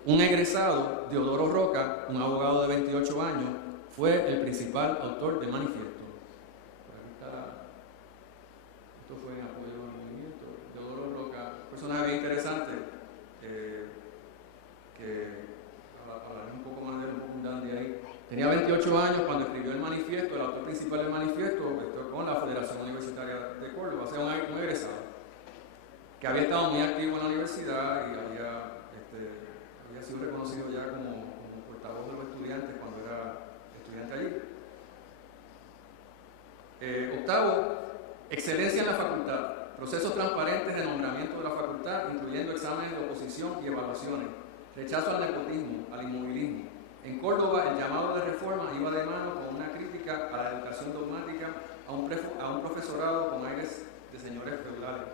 un egresado, Deodoro Roca, un abogado de 28 años, fue el principal autor del manifiesto. Esto fue en apoyo al movimiento. Deodoro Roca, un personaje bien interesante, que hablaré un poco más de un dandy ahí. Tenía 28 años cuando escribió el manifiesto, el autor principal del manifiesto, con la Federación Universitaria de Córdoba, o sea, un egresado, que había estado muy activo en la universidad y había sido reconocido ya como portavoz de los estudiantes cuando era estudiante allí. Octavo, excelencia en la facultad. Procesos transparentes de nombramiento de la facultad, incluyendo exámenes de oposición y evaluaciones. Rechazo al nepotismo, al inmovilismo. En Córdoba, el llamado de reforma iba de mano con una crítica a la educación dogmática, a un profesorado con aires de señores feudales.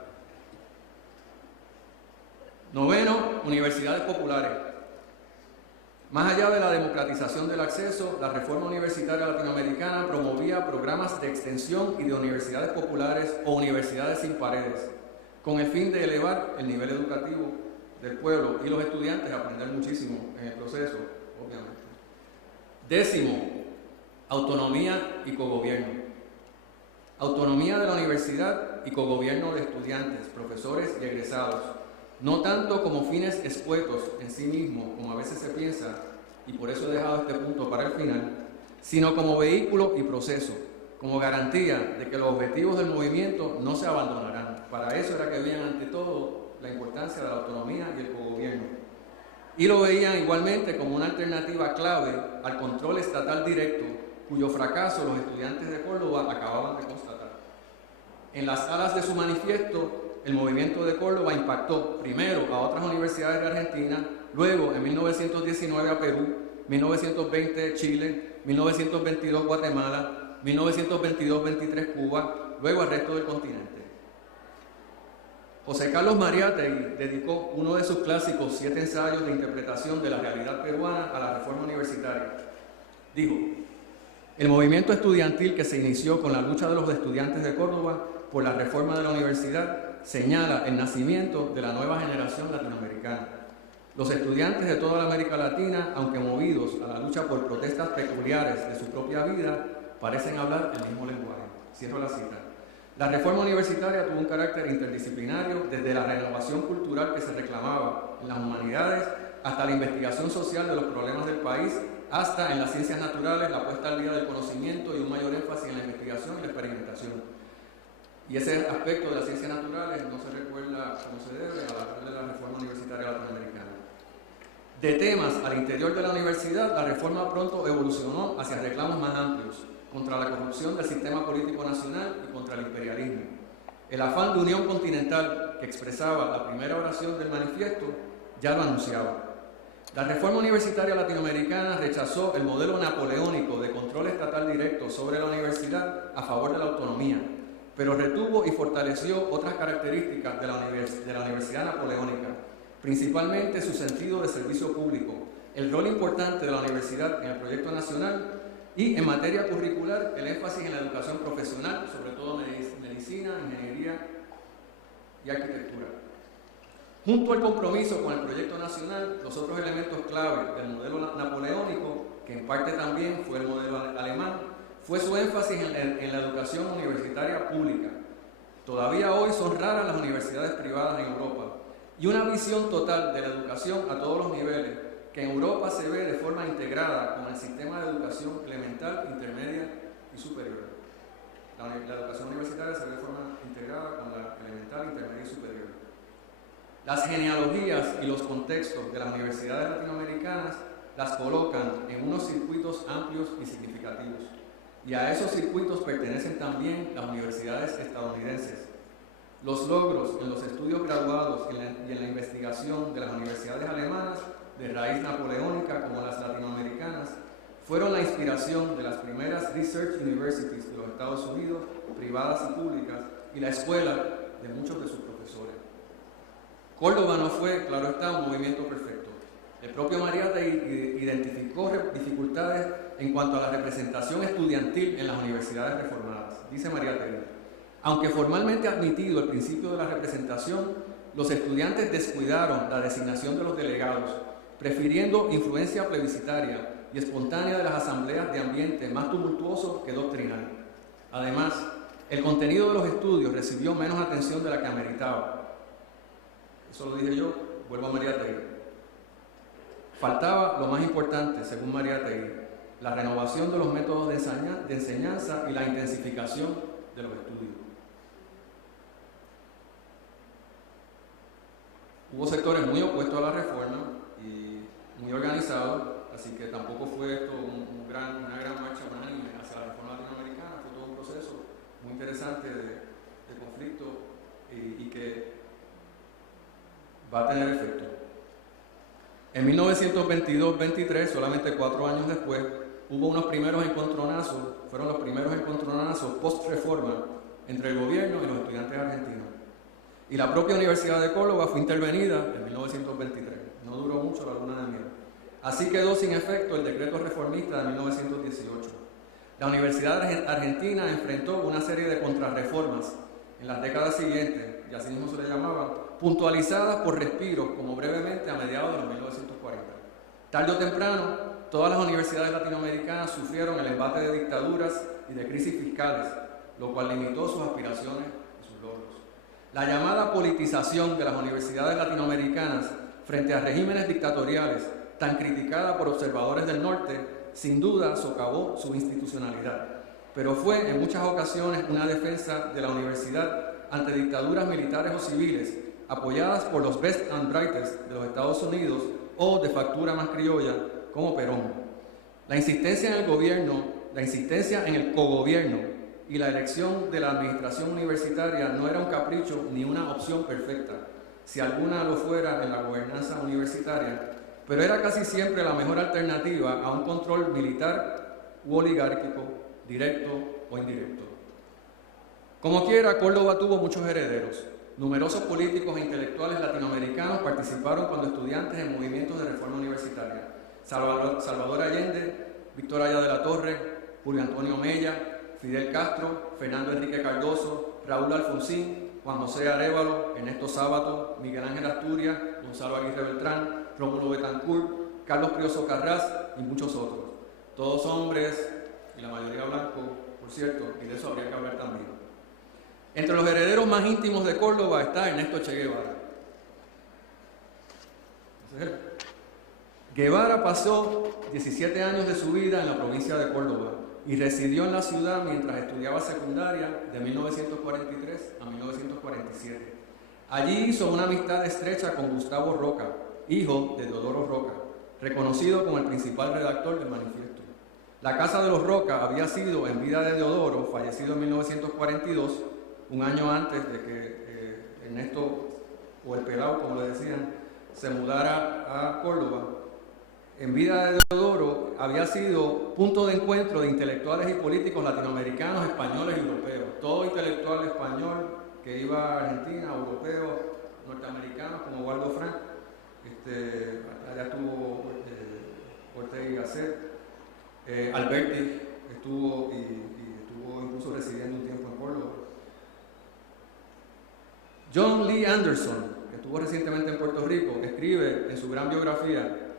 Noveno, universidades populares. Más allá de la democratización del acceso, la reforma universitaria latinoamericana promovía programas de extensión y de universidades populares o universidades sin paredes, con el fin de elevar el nivel educativo del pueblo y los estudiantes a aprender muchísimo en el proceso, obviamente. Décimo, autonomía y cogobierno. Autonomía de la universidad y cogobierno de estudiantes, profesores y egresados, no tanto como fines escuetos en sí mismos, como a veces se piensa, y por eso he dejado este punto para el final, sino como vehículo y proceso, como garantía de que los objetivos del movimiento no se abandonarán. Para eso era que veían ante todo la importancia de la autonomía y el cogobierno. Y lo veían igualmente como una alternativa clave al control estatal directo, cuyo fracaso los estudiantes de Córdoba acababan de constatar. En las alas de su manifiesto, el movimiento de Córdoba impactó primero a otras universidades de Argentina, luego en 1919 a Perú, 1920 Chile, 1922 Guatemala, 1922-23 Cuba, luego al resto del continente. José Carlos Mariátegui dedicó uno de sus clásicos 7 ensayos de interpretación de la realidad peruana a la reforma universitaria. Dijo: el movimiento estudiantil que se inició con la lucha de los estudiantes de Córdoba por la reforma de la universidad señala el nacimiento de la nueva generación latinoamericana. Los estudiantes de toda la América Latina, aunque movidos a la lucha por protestas peculiares de su propia vida, parecen hablar el mismo lenguaje. Cierro la cita. La reforma universitaria tuvo un carácter interdisciplinario desde la renovación cultural que se reclamaba en las humanidades hasta la investigación social de los problemas del país, hasta en las ciencias naturales la puesta al día del conocimiento y un mayor énfasis en la investigación y la experimentación. Y ese aspecto de las ciencias naturales no se recuerda como se debe a la de la reforma universitaria latinoamericana. De temas al interior de la universidad, la reforma pronto evolucionó hacia reclamos más amplios, contra la corrupción del sistema político nacional y contra el imperialismo. El afán de unión continental que expresaba la primera oración del manifiesto ya lo anunciaba. La reforma universitaria latinoamericana rechazó el modelo napoleónico de control estatal directo sobre la universidad a favor de la autonomía, pero retuvo y fortaleció otras características de la universidad napoleónica, principalmente su sentido de servicio público, el rol importante de la universidad en el proyecto nacional y, en materia curricular, el énfasis en la educación profesional, sobre todo medicina, ingeniería y arquitectura. Junto al compromiso con el proyecto nacional, los otros elementos clave del modelo napoleónico, que en parte también fue el modelo alemán, fue su énfasis en la educación universitaria pública. Todavía hoy son raras las universidades privadas en Europa, y una visión total de la educación a todos los niveles, que en Europa se ve de forma integrada con el sistema de educación elemental, intermedia y superior. La educación universitaria se ve de forma integrada con la elemental, intermedia y superior. Las genealogías y los contextos de las universidades latinoamericanas las colocan en unos circuitos amplios y significativos. Y a esos circuitos pertenecen también las universidades estadounidenses. Los logros en los estudios graduados y en la investigación de las universidades alemanas, de raíz napoleónica como las latinoamericanas, fueron la inspiración de las primeras Research Universities de los Estados Unidos, privadas y públicas, y la escuela de muchos de sus profesores. Córdoba no fue, claro está, un movimiento perfecto. El propio Mariátegui identificó dificultades en cuanto a la representación estudiantil en las universidades reformadas. Dice Mariátegui: aunque formalmente admitido el principio de la representación, los estudiantes descuidaron la designación de los delegados, prefiriendo influencia plebiscitaria y espontánea de las asambleas de ambiente más tumultuoso que doctrinal. Además, el contenido de los estudios recibió menos atención de la que ameritaba. Eso lo dije yo, vuelvo a Mariátegui. Faltaba lo más importante, según Mariátegui, la renovación de los métodos de enseñanza y la intensificación de los estudios. Hubo sectores muy opuestos a la reforma y muy organizados, así que tampoco fue esto una gran marcha unánime hacia la reforma latinoamericana. Fue todo un proceso muy interesante de conflicto y que va a tener efecto. En 1922-23, solamente 4 años después, hubo unos primeros encontronazos, fueron los primeros encontronazos post-reforma entre el gobierno y los estudiantes argentinos. Y la propia Universidad de Córdoba fue intervenida en 1923. No duró mucho la luna de miel. Así quedó sin efecto el decreto reformista de 1918. La Universidad Argentina enfrentó una serie de contrarreformas en las décadas siguientes, y así mismo se le llamaban, puntualizadas por respiros, como brevemente a mediados de los 1940. Tarde o temprano, todas las universidades latinoamericanas sufrieron el embate de dictaduras y de crisis fiscales, lo cual limitó sus aspiraciones y sus logros. La llamada politización de las universidades latinoamericanas frente a regímenes dictatoriales, tan criticada por observadores del norte, sin duda socavó su institucionalidad, pero fue en muchas ocasiones una defensa de la universidad ante dictaduras militares o civiles, apoyadas por los best and brightest de los Estados Unidos o de factura más criolla, como Perón. La insistencia en el gobierno, la insistencia en el cogobierno y la elección de la administración universitaria no era un capricho ni una opción perfecta, si alguna lo fuera en la gobernanza universitaria, pero era casi siempre la mejor alternativa a un control militar u oligárquico, directo o indirecto. Como quiera, Córdoba tuvo muchos herederos. Numerosos políticos e intelectuales latinoamericanos participaron cuando estudiantes en movimientos de reforma universitaria. Salvador Allende, Víctor Aya de la Torre, Julio Antonio Mella, Fidel Castro, Fernando Enrique Cardoso, Raúl Alfonsín, Juan José Arévalo, Ernesto Sábato, Miguel Ángel Asturias, Gonzalo Aguirre Beltrán, Rómulo Betancourt, Carlos Prioso Carras y muchos otros. Todos hombres, y la mayoría blancos, por cierto, y de eso habría que hablar también. Entre los herederos más íntimos de Córdoba está Ernesto Che Guevara. Guevara pasó 17 años de su vida en la provincia de Córdoba y residió en la ciudad mientras estudiaba secundaria de 1943 a 1947. Allí hizo una amistad estrecha con Gustavo Roca, hijo de Deodoro Roca, reconocido como el principal redactor del manifiesto. La casa de los Roca había sido, en vida de Deodoro, fallecido en 1942, un año antes de que Ernesto, o el Pelao, como le decían, se mudara a Córdoba. En vida de Deodoro había sido punto de encuentro de intelectuales y políticos latinoamericanos, españoles y europeos. Todo intelectual español que iba a Argentina, europeos, norteamericanos, como Waldo Frank, allá estuvo Ortega y Gasset, Alberti estuvo incluso residiendo un tiempo en Córdoba. John Lee Anderson, que estuvo recientemente en Puerto Rico, escribe en su gran biografía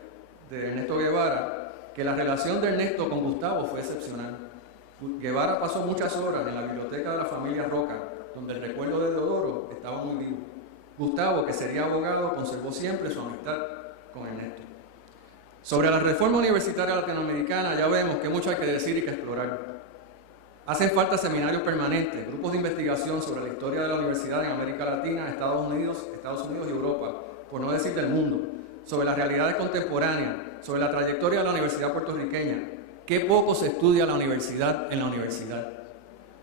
de Ernesto Guevara que la relación de Ernesto con Gustavo fue excepcional. Guevara pasó muchas horas en la biblioteca de la familia Roca, donde el recuerdo de Deodoro estaba muy vivo. Gustavo, que sería abogado, conservó siempre su amistad con Ernesto. Sobre la reforma universitaria latinoamericana ya vemos que mucho hay que decir y que explorar. Hacen falta seminarios permanentes, grupos de investigación sobre la historia de la universidad en América Latina, Estados Unidos y Europa, por no decir del mundo, sobre las realidades contemporáneas, sobre la trayectoria de la universidad puertorriqueña. Qué poco se estudia la universidad en la universidad.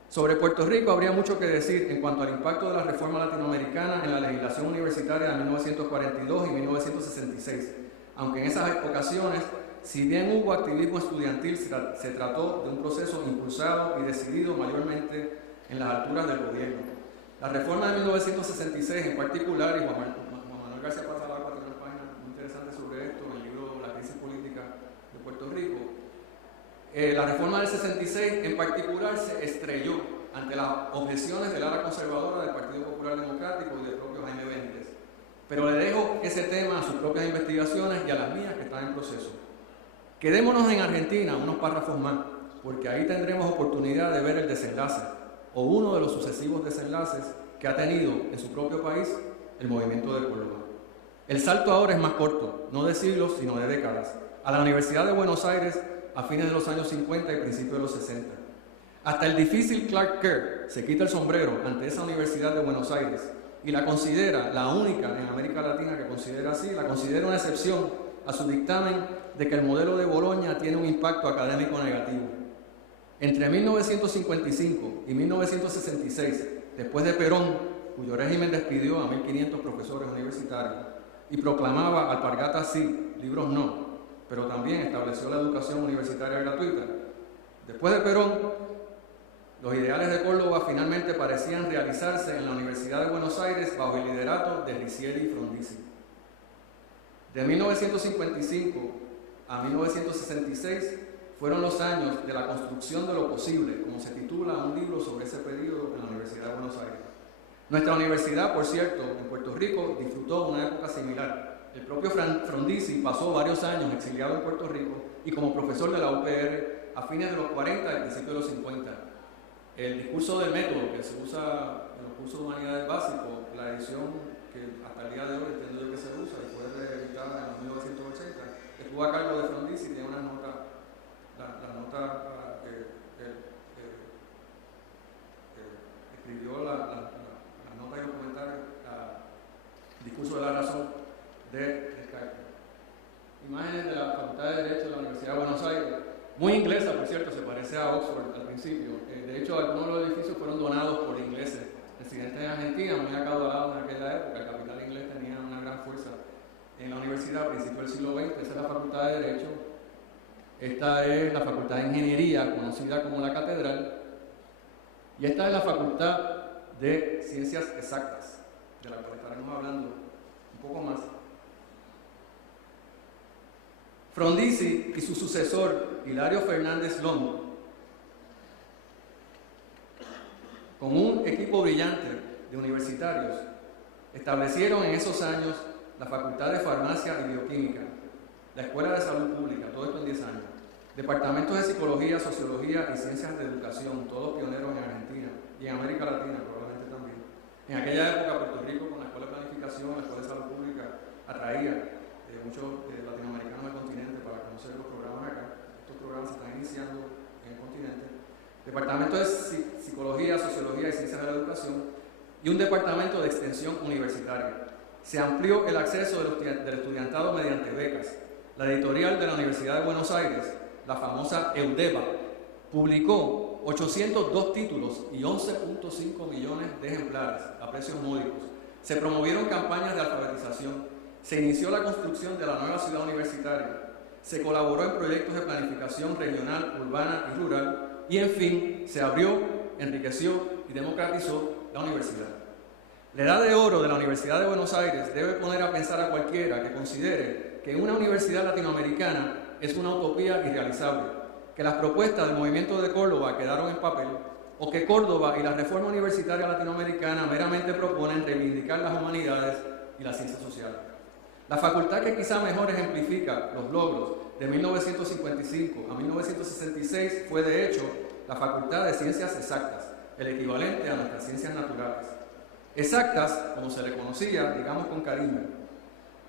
Sobre Puerto Rico habría mucho que decir en cuanto al impacto de la reforma latinoamericana en la legislación universitaria de 1942 y 1966, aunque en esas ocasiones, si bien hubo activismo estudiantil, se trató de un proceso impulsado y decidido mayormente en las alturas del gobierno. La reforma de 1966 en particular, y Juan Manuel García Pazalarba tiene una página muy interesante sobre esto en el libro La crisis política de Puerto Rico, la reforma del 66 en particular se estrelló ante las objeciones del ala conservadora del Partido Popular Democrático y del propio Jaime Benítez. Pero le dejo ese tema a sus propias investigaciones y a las mías que están en proceso. Quedémonos en Argentina unos párrafos más, porque ahí tendremos oportunidad de ver el desenlace, o uno de los sucesivos desenlaces que ha tenido en su propio país el movimiento de Córdoba. El salto ahora es más corto, no de siglos, sino de décadas, a la Universidad de Buenos Aires a fines de los años 50 y principios de los 60. Hasta el difícil Clark Kerr se quita el sombrero ante esa Universidad de Buenos Aires y la considera, la única en América Latina que considera así, la considera una excepción a su dictamen de que el modelo de Boloña tiene un impacto académico negativo. Entre 1955 y 1966, después de Perón, cuyo régimen despidió a 1.500 profesores universitarios y proclamaba alpargatas sí, libros no, pero también estableció la educación universitaria gratuita. Después de Perón, los ideales de Córdoba finalmente parecían realizarse en la Universidad de Buenos Aires bajo el liderato de Riccieri y Frondizi. De 1955 a 1966 fueron los años de la construcción de lo posible, como se titula un libro sobre ese periodo en la Universidad de Buenos Aires. Nuestra universidad, por cierto, en Puerto Rico, disfrutó una época similar. El propio Frondizi pasó varios años exiliado en Puerto Rico y como profesor de la UPR a fines de los 40 y principios de los 50. El discurso del método que se usa en los cursos de humanidades básicos, la edición que hasta el día de hoy entiendo yo que se usa, después de editada en los 1980, estuvo a cargo de Frondizi y tiene una nota, la nota que escribió la nota y los comentarios al discurso de la razón de Descartes. Imágenes de la Facultad de Derecho de la Universidad de Buenos Aires, muy inglesa, por cierto, se parece a Oxford al principio. De hecho, algunos de los edificios fueron donados por ingleses residentes en Argentina, muy acaudalados en aquella época. El capital inglés tenía una gran fuerza en la universidad a principios del siglo XX. Esa es la Facultad de Derecho. Esta es la Facultad de Ingeniería, conocida como la Catedral. Y esta es la Facultad de Ciencias Exactas, de la cual estaremos hablando un poco más. Frondizi y su sucesor, Hilario Fernández Long, con un equipo brillante de universitarios, establecieron en esos años la Facultad de Farmacia y Bioquímica, la Escuela de Salud Pública, todo esto en 10 años, departamentos de Psicología, Sociología y Ciencias de Educación, todos pioneros en Argentina y en América Latina probablemente también. En aquella época Puerto Rico, con la Escuela de Planificación, la Escuela de Salud Pública, atraía muchos latinoamericanos del continente para conocer los programas acá. Estos programas se están iniciando en el continente. Departamento de Psicología, Sociología y Ciencias de la Educación y un departamento de extensión universitaria. Se amplió el acceso del estudiantado mediante becas. La editorial de la Universidad de Buenos Aires, la famosa Eudeva, publicó 802 títulos y 11.5 millones de ejemplares a precios módicos. Se promovieron campañas de alfabetización. Se inició la construcción de la nueva ciudad universitaria, se colaboró en proyectos de planificación regional, urbana y rural, y en fin, se abrió, enriqueció y democratizó la universidad. La edad de oro de la Universidad de Buenos Aires debe poner a pensar a cualquiera que considere que una universidad latinoamericana es una utopía irrealizable, que las propuestas del movimiento de Córdoba quedaron en papel, o que Córdoba y la reforma universitaria latinoamericana meramente proponen reivindicar las humanidades y las ciencias sociales. La facultad que quizá mejor ejemplifica los logros de 1955 a 1966 fue de hecho la Facultad de Ciencias Exactas, el equivalente a nuestras ciencias naturales. Exactas, como se le conocía, digamos con cariño.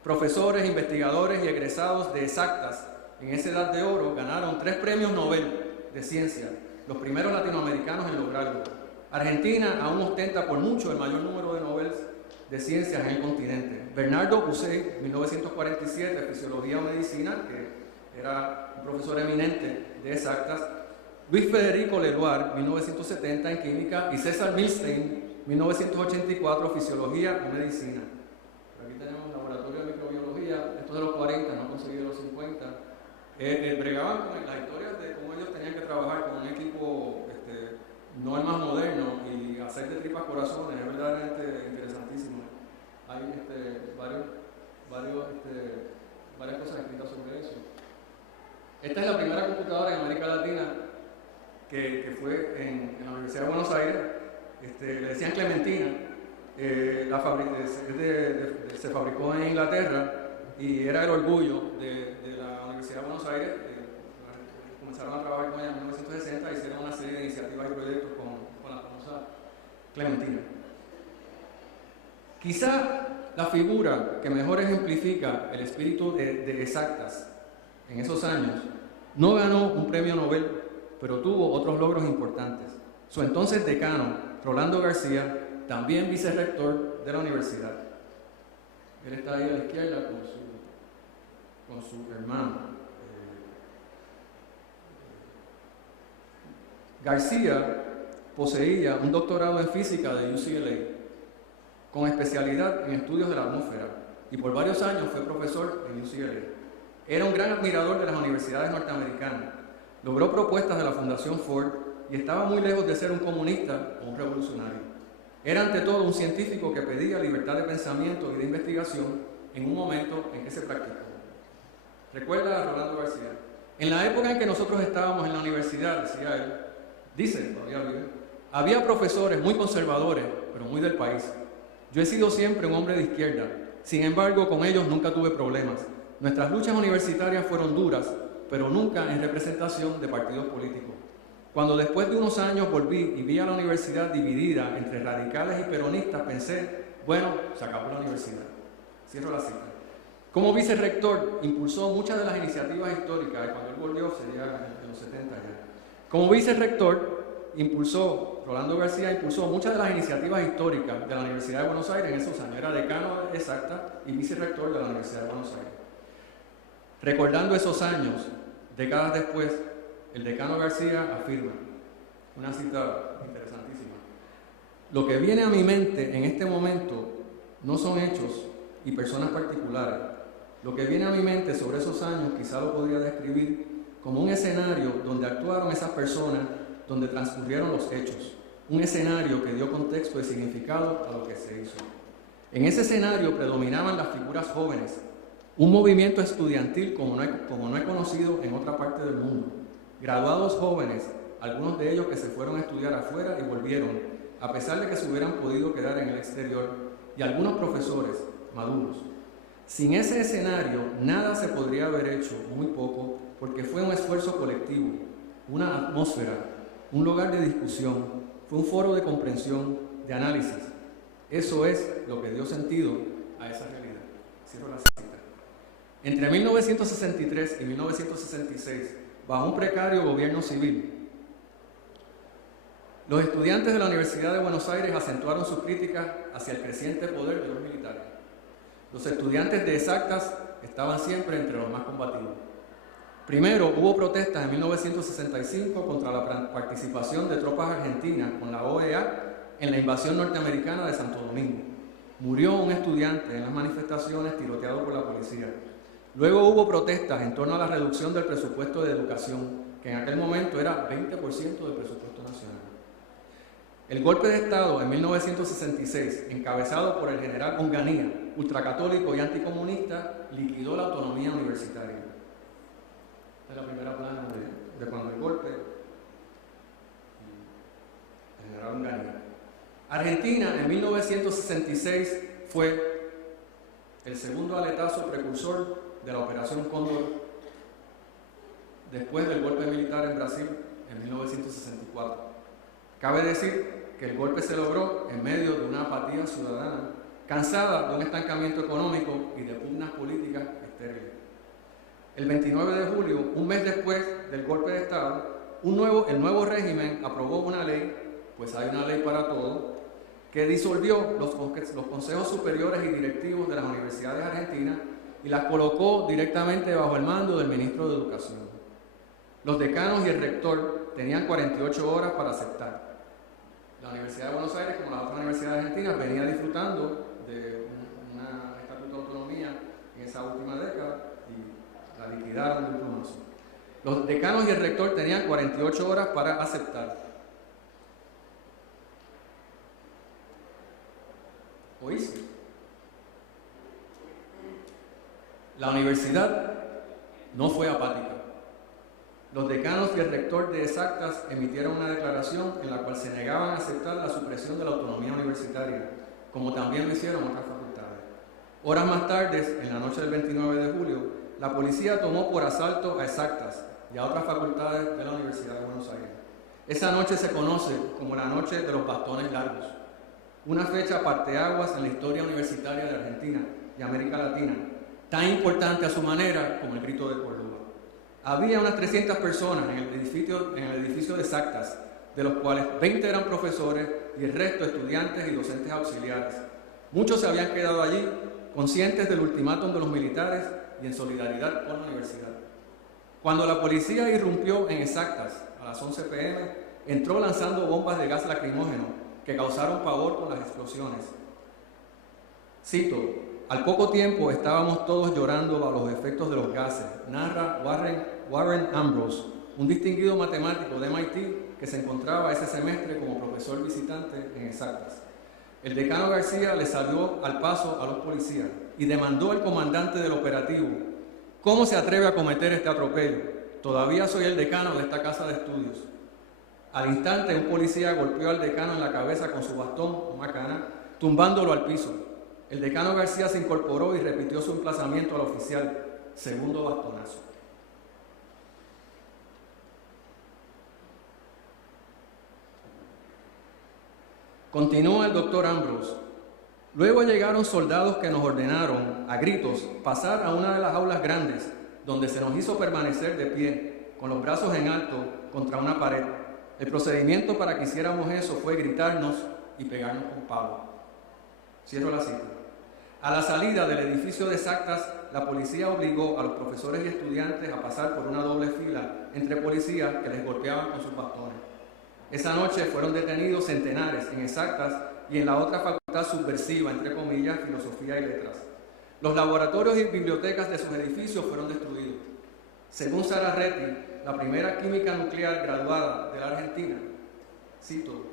Profesores, investigadores y egresados de Exactas en esa edad de oro ganaron 3 premios Nobel de ciencia, los primeros latinoamericanos en lograrlo. Argentina aún ostenta por mucho el mayor número de Nobel de ciencias en el continente. Bernardo Bucet, 1947, Fisiología o Medicina, que era un profesor eminente de Exactas. Luis Federico Leloir, 1970, en Química. Y César Milstein, 1984, Fisiología o Medicina. Aquí tenemos un laboratorio de microbiología, esto de los 40, no conseguí de los 50. Bregaban con las historias de cómo ellos tenían que trabajar con un equipo no el más moderno y hacer de tripas corazones, es verdaderamente interesantísimo. Hay varias cosas escritas sobre eso. Esta es la primera computadora en América Latina que fue en la Universidad de Buenos Aires. Le decían Clementina. Se fabricó en Inglaterra y era el orgullo de la Universidad de Buenos Aires. Comenzaron a trabajar con ella en 1960 y hicieron una serie de iniciativas y proyectos con la famosa Clementina. Quizá la figura que mejor ejemplifica el espíritu de Exactas en esos años no ganó un premio Nobel, pero tuvo otros logros importantes. Su entonces decano, Rolando García, también vicerrector de la universidad. Él está ahí a la izquierda con su hermano. García poseía un doctorado en física de UCLA, con especialidad en estudios de la atmósfera, y por varios años fue profesor en UCLA. Era un gran admirador de las universidades norteamericanas, logró propuestas de la Fundación Ford y estaba muy lejos de ser un comunista o un revolucionario. Era ante todo un científico que pedía libertad de pensamiento y de investigación en un momento en que se practicó. Recuerda a Rolando García. En la época en que nosotros estábamos en la universidad, decía él, dice, todavía vive, había profesores muy conservadores, pero muy del país. Yo he sido siempre un hombre de izquierda, sin embargo con ellos nunca tuve problemas. Nuestras luchas universitarias fueron duras, pero nunca en representación de partidos políticos. Cuando después de unos años volví y vi a la universidad dividida entre radicales y peronistas, pensé, bueno, se acabó la universidad. Cierro la cita. Como vicerrector, impulsó muchas de las iniciativas históricas, y cuando él volvió sería en los 70 ya. Como vicerrector, Rolando García impulsó muchas de las iniciativas históricas de la Universidad de Buenos Aires en esos años. Era decano de Exacta y vicerrector de la Universidad de Buenos Aires. Recordando esos años, décadas después, el decano García afirma, una cita interesantísima: lo que viene a mi mente en este momento no son hechos y personas particulares. Lo que viene a mi mente sobre esos años quizá lo podría describir como un escenario donde actuaron esas personas, donde transcurrieron los hechos. Un escenario que dio contexto y significado a lo que se hizo. En ese escenario predominaban las figuras jóvenes, un movimiento estudiantil como no he conocido en otra parte del mundo. Graduados jóvenes, algunos de ellos que se fueron a estudiar afuera y volvieron, a pesar de que se hubieran podido quedar en el exterior, y algunos profesores maduros. Sin ese escenario, nada se podría haber hecho, muy poco, porque fue un esfuerzo colectivo, una atmósfera, un lugar de discusión, fue un foro de comprensión, de análisis. Eso es lo que dio sentido a esa realidad. Cierro la cita. Entre 1963 y 1966, bajo un precario gobierno civil, los estudiantes de la Universidad de Buenos Aires acentuaron sus críticas hacia el creciente poder de los militares. Los estudiantes de Exactas estaban siempre entre los más combativos. Primero, hubo protestas en 1965 contra la participación de tropas argentinas con la OEA en la invasión norteamericana de Santo Domingo. Murió un estudiante en las manifestaciones tiroteado por la policía. Luego hubo protestas en torno a la reducción del presupuesto de educación, que en aquel momento era 20% del presupuesto nacional. El golpe de Estado en 1966, encabezado por el general Onganía, ultracatólico y anticomunista, liquidó la autonomía universitaria. Esta es la primera plana de cuando el golpe, el general Onganía. Argentina en 1966 fue el segundo aletazo precursor de la Operación Cóndor después del golpe militar en Brasil en 1964. Cabe decir que el golpe se logró en medio de una apatía ciudadana, cansada de un estancamiento económico y de pugnas políticas estériles. El 29 de julio, un mes después del golpe de Estado, el nuevo régimen aprobó una ley, pues hay una ley para todo, que disolvió los consejos superiores y directivos de las universidades argentinas y las colocó directamente bajo el mando del ministro de Educación. Los decanos y el rector tenían 48 horas para aceptar. La Universidad de Buenos Aires, como las otras universidades argentinas, venía disfrutando de un estatuto de autonomía en esa última década y la liquidaron de un plumazo. Los decanos y el rector tenían 48 horas para aceptar. ¿Oíste? La universidad no fue apática. Los decanos y el rector de Exactas emitieron una declaración en la cual se negaban a aceptar la supresión de la autonomía universitaria, como también lo hicieron otras facultades. Horas más tarde, en la noche del 29 de julio, la policía tomó por asalto a Exactas y a otras facultades de la Universidad de Buenos Aires. Esa noche se conoce como la Noche de los Bastones Largos, una fecha parteaguas en la historia universitaria de Argentina y América Latina, tan importante a su manera como el Grito de Córdoba. Había unas 300 personas en el edificio de Exactas, de los cuales 20 eran profesores y el resto estudiantes y docentes auxiliares. Muchos se habían quedado allí, conscientes del ultimátum de los militares y en solidaridad con la universidad. Cuando la policía irrumpió en Exactas a las 11 p.m., entró lanzando bombas de gas lacrimógeno que causaron pavor con las explosiones. Cito: al poco tiempo estábamos todos llorando bajo los efectos de los gases, narra Warren Ambrose, un distinguido matemático de MIT que se encontraba ese semestre como profesor visitante en Exactas. El decano García le salió al paso a los policías y demandó al comandante del operativo: ¿cómo se atreve a cometer este atropello? Todavía soy el decano de esta casa de estudios. Al instante, un policía golpeó al decano en la cabeza con su bastón o macana, tumbándolo al piso. El decano García se incorporó y repitió su emplazamiento al oficial: segundo bastonazo. Continúa el doctor Ambrose. Luego llegaron soldados que nos ordenaron, a gritos, pasar a una de las aulas grandes, donde se nos hizo permanecer de pie, con los brazos en alto, contra una pared. El procedimiento para que hiciéramos eso fue gritarnos y pegarnos con palo. Cierro la cita. A la salida del edificio de Exactas, la policía obligó a los profesores y estudiantes a pasar por una doble fila entre policías que les golpeaban con sus bastones. Esa noche fueron detenidos centenares en Exactas y en la otra facultad subversiva, entre comillas, filosofía y letras. Los laboratorios y bibliotecas de sus edificios fueron destruidos. Según Sara Reti, la primera química nuclear graduada de la Argentina, cito,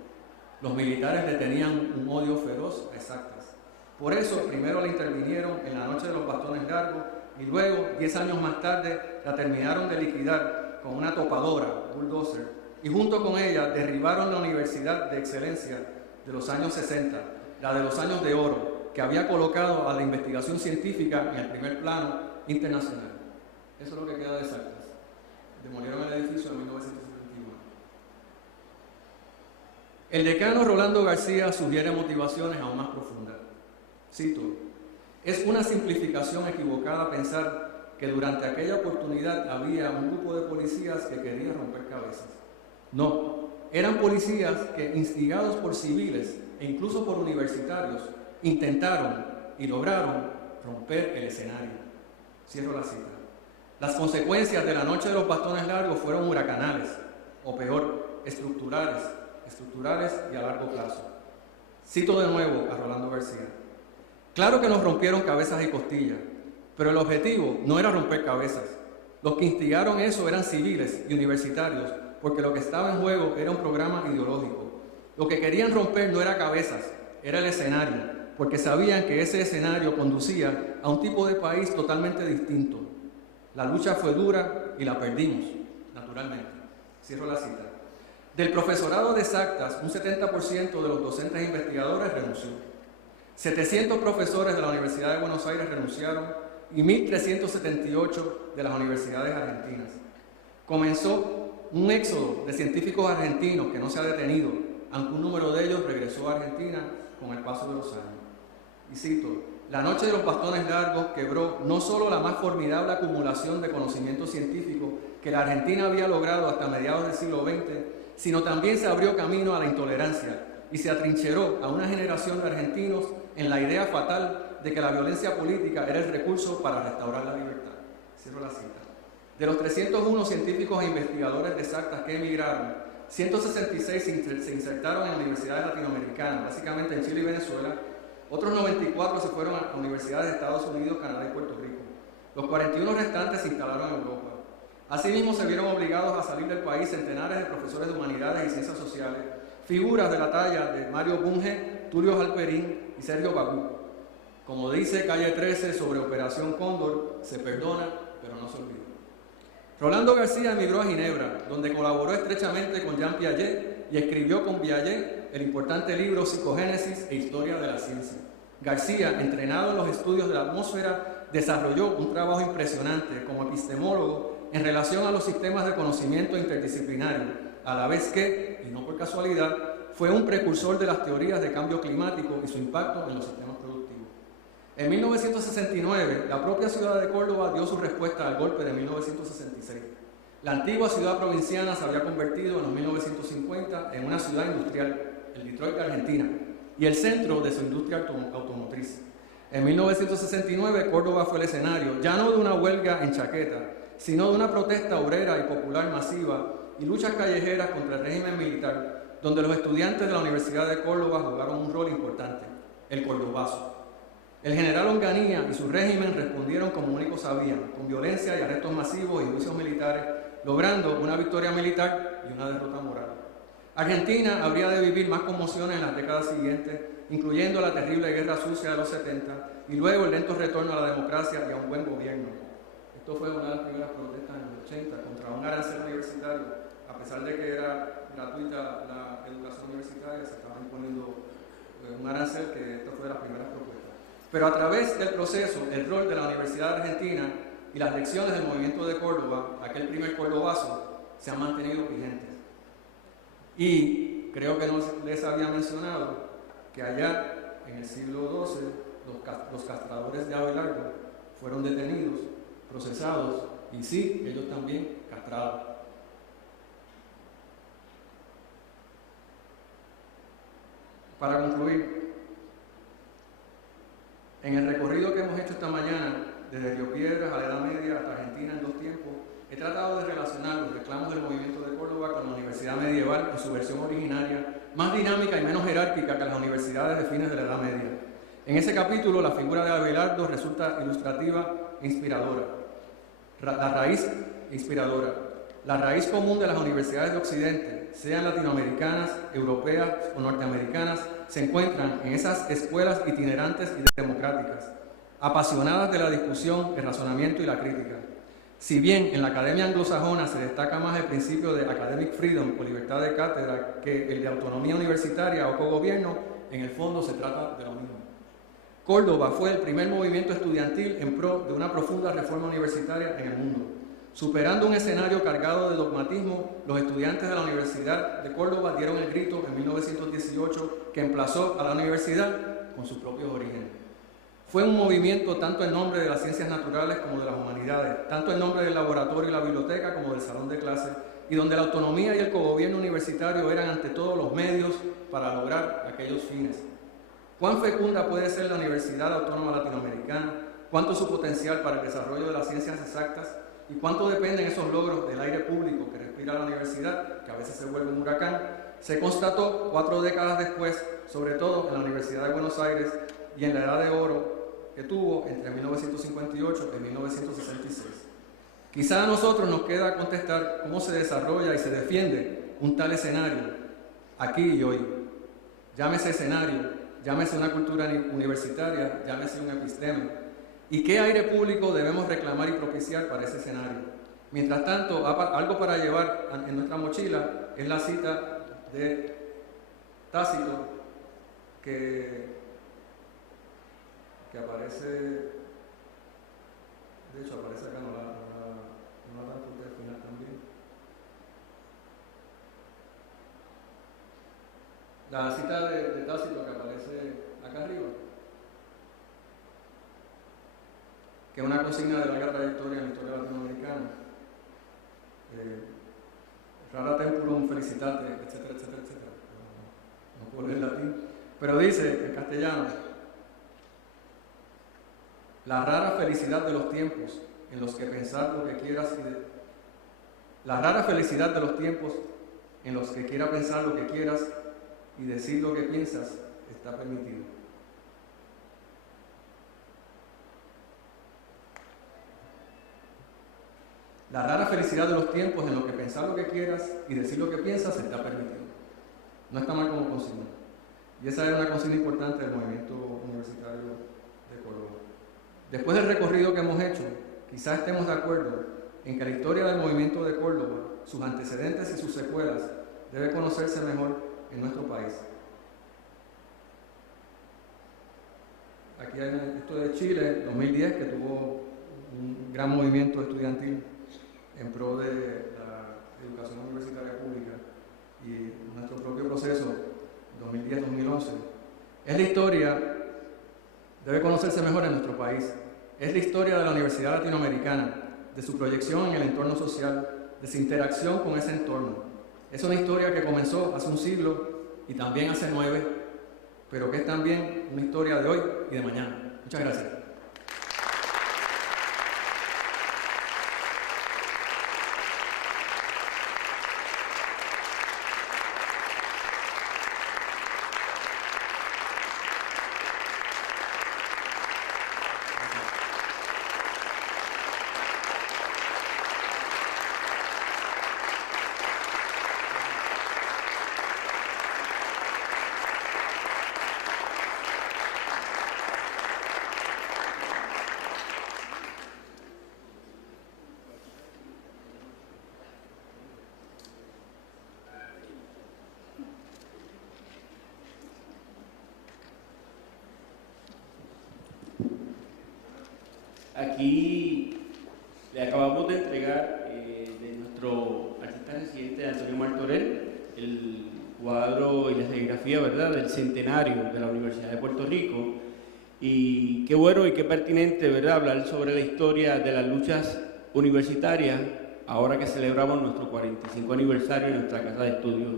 los militares le tenían un odio feroz a Exactas. Por eso, primero la intervinieron en la noche de los bastones largos y luego, 10 años más tarde, la terminaron de liquidar con una topadora, bulldozer, y junto con ella derribaron la Universidad de Excelencia de los años 60, la de los años de oro, que había colocado a la investigación científica en el primer plano internacional. Eso es lo que queda de Exactas. Demolieron el edificio en 1971. El decano Rolando García sugiere motivaciones aún más profundas. Cito, es una simplificación equivocada pensar que durante aquella oportunidad había un grupo de policías que quería romper cabezas. No, eran policías que, instigados por civiles e incluso por universitarios, intentaron y lograron romper el escenario. Cierro la cita. Las consecuencias de la noche de los bastones largos fueron huracanales, o peor, estructurales y a largo plazo. Cito de nuevo a Rolando García. Claro que nos rompieron cabezas y costillas, pero el objetivo no era romper cabezas. Los que instigaron eso eran civiles y universitarios, porque lo que estaba en juego era un programa ideológico. Lo que querían romper no era cabezas, era el escenario, porque sabían que ese escenario conducía a un tipo de país totalmente distinto. La lucha fue dura y la perdimos, naturalmente. Cierro la cita. Del profesorado de Exactas, un 70% de los docentes e investigadores renunció. 700 profesores de la Universidad de Buenos Aires renunciaron y 1.378 de las universidades argentinas. Comenzó un éxodo de científicos argentinos que no se ha detenido, aunque un número de ellos regresó a Argentina con el paso de los años. Y cito, la noche de los bastones largos quebró no solo la más formidable acumulación de conocimiento científico que la Argentina había logrado hasta mediados del siglo XX, sino también se abrió camino a la intolerancia y se atrincheró a una generación de argentinos en la idea fatal de que la violencia política era el recurso para restaurar la libertad. Cierro la cita. De los 301 científicos e investigadores de Exactas que emigraron, 166 se insertaron en universidades latinoamericanas, básicamente en Chile y Venezuela. Otros 94 se fueron a universidades de Estados Unidos, Canadá y Puerto Rico. Los 41 restantes se instalaron en Europa. Asimismo, se vieron obligados a salir del país centenares de profesores de humanidades y ciencias sociales, figuras de la talla de Mario Bunge, Tulio Halperín y Sergio Bagú. Como dice Calle 13 sobre Operación Cóndor, se perdona, pero no se olvida. Rolando García emigró a Ginebra, donde colaboró estrechamente con Jean Piaget y escribió con Piaget el importante libro Psicogénesis e Historia de la Ciencia. García, entrenado en los estudios de la atmósfera, desarrolló un trabajo impresionante como epistemólogo en relación a los sistemas de conocimiento interdisciplinario, a la vez que, y no por casualidad, fue un precursor de las teorías de cambio climático y su impacto en los sistemas productivos. En 1969, la propia ciudad de Córdoba dio su respuesta al golpe de 1966. La antigua ciudad provinciana se había convertido en los 1950 en una ciudad industrial, el Detroit de Argentina, y el centro de su industria automotriz. En 1969, Córdoba fue el escenario, ya no de una huelga en chaqueta, sino de una protesta obrera y popular masiva y luchas callejeras contra el régimen militar, donde los estudiantes de la Universidad de Córdoba jugaron un rol importante, el cordobazo. El general Onganía y su régimen respondieron como único sabían, con violencia y arrestos masivos y juicios militares, logrando una victoria militar y una derrota moral. Argentina habría de vivir más conmociones en las décadas siguientes, incluyendo la terrible guerra sucia de los 70 y luego el lento retorno a la democracia y a un buen gobierno. Esto fue una de las primeras protestas en los 80 contra un arancel universitario. A pesar de que era gratuita la educación universitaria, se estaba imponiendo un arancel, que esta fue de las primeras propuestas. Pero a través del proceso, el rol de la Universidad Argentina y las lecciones del movimiento de Córdoba, aquel primer cordobazo, se han mantenido vigentes. Y creo que no les había mencionado que allá en el siglo XII los castradores de Abelardo fueron detenidos, procesados y sí, ellos también castrados. Para concluir, en el recorrido que hemos hecho esta mañana, desde Río Piedras a la Edad Media hasta Argentina en 2 tiempos, he tratado de relacionar los reclamos del movimiento de Córdoba con la universidad medieval en su versión originaria, más dinámica y menos jerárquica que las universidades de fines de la Edad Media. En ese capítulo, la figura de Abelardo resulta ilustrativa e inspiradora. La raíz común de las universidades de Occidente, sean latinoamericanas, europeas o norteamericanas, se encuentran en esas escuelas itinerantes y democráticas, apasionadas de la discusión, el razonamiento y la crítica. Si bien en la academia anglosajona se destaca más el principio de academic freedom o libertad de cátedra que el de autonomía universitaria o cogobierno, en el fondo se trata de lo mismo. Córdoba fue el primer movimiento estudiantil en pro de una profunda reforma universitaria en el mundo. Superando un escenario cargado de dogmatismo, los estudiantes de la Universidad de Córdoba dieron el grito en 1918 que emplazó a la universidad con sus propios orígenes. Fue un movimiento tanto en nombre de las ciencias naturales como de las humanidades, tanto en nombre del laboratorio y la biblioteca como del salón de clases, y donde la autonomía y el cogobierno universitario eran ante todo los medios para lograr aquellos fines. ¿Cuán fecunda puede ser la Universidad Autónoma Latinoamericana? ¿Cuánto es su potencial para el desarrollo de las ciencias exactas? ¿Y cuánto dependen esos logros del aire público que respira la universidad, que a veces se vuelve un huracán? Se constató 4 décadas después, sobre todo en la Universidad de Buenos Aires y en la Edad de Oro que tuvo entre 1958 y 1966. Quizá a nosotros nos queda contestar cómo se desarrolla y se defiende un tal escenario aquí y hoy. Llámese escenario, llámese una cultura universitaria, llámese un episteme. ¿Y qué aire público debemos reclamar y propiciar para ese escenario? Mientras tanto, algo para llevar en nuestra mochila es la cita de Tácito que aparece, de hecho aparece acá, no la dan por al final también. La cita de Tácito que aparece acá arriba, que es una consigna de larga trayectoria en la historia latinoamericana. Rara temporum felicitate, etcétera, etcétera, etcétera. No puedo leer latín, pero dice en castellano: la rara felicidad de los tiempos en los que pensar lo que quieras la rara felicidad de los tiempos en los que quiera pensar lo que quieras y decir lo que piensas está permitido. La rara felicidad de los tiempos en los que pensar lo que quieras y decir lo que piensas está permitido. No está mal como consigna. Y esa era una consigna importante del movimiento universitario de Córdoba. Después del recorrido que hemos hecho, quizás estemos de acuerdo en que la historia del movimiento de Córdoba, sus antecedentes y sus secuelas, debe conocerse mejor en nuestro país. Aquí hay esto de Chile, 2010, que tuvo un gran movimiento estudiantil en pro de la educación universitaria pública, y nuestro propio proceso, 2010-2011. Es la historia, debe conocerse mejor en nuestro país. Es la historia de la Universidad Latinoamericana, de su proyección en el entorno social, de su interacción con ese entorno. Es una historia que comenzó hace un siglo y también hace 9, pero que es también una historia de hoy y de mañana. Muchas gracias. Aquí le acabamos de entregar de nuestro artista residente Antonio Martorell cuadro y la serigrafía, ¿verdad?, del centenario de la Universidad de Puerto Rico. Y qué bueno y qué pertinente, ¿verdad?, hablar sobre la historia de las luchas universitarias ahora que celebramos nuestro 45 aniversario en nuestra casa de estudios.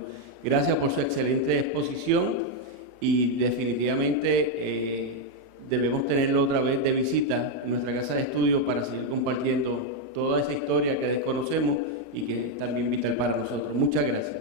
Gracias por su excelente exposición y definitivamente debemos tenerlo otra vez de visita en nuestra casa de estudios para seguir compartiendo toda esa historia que desconocemos y que es también vital para nosotros. Muchas gracias.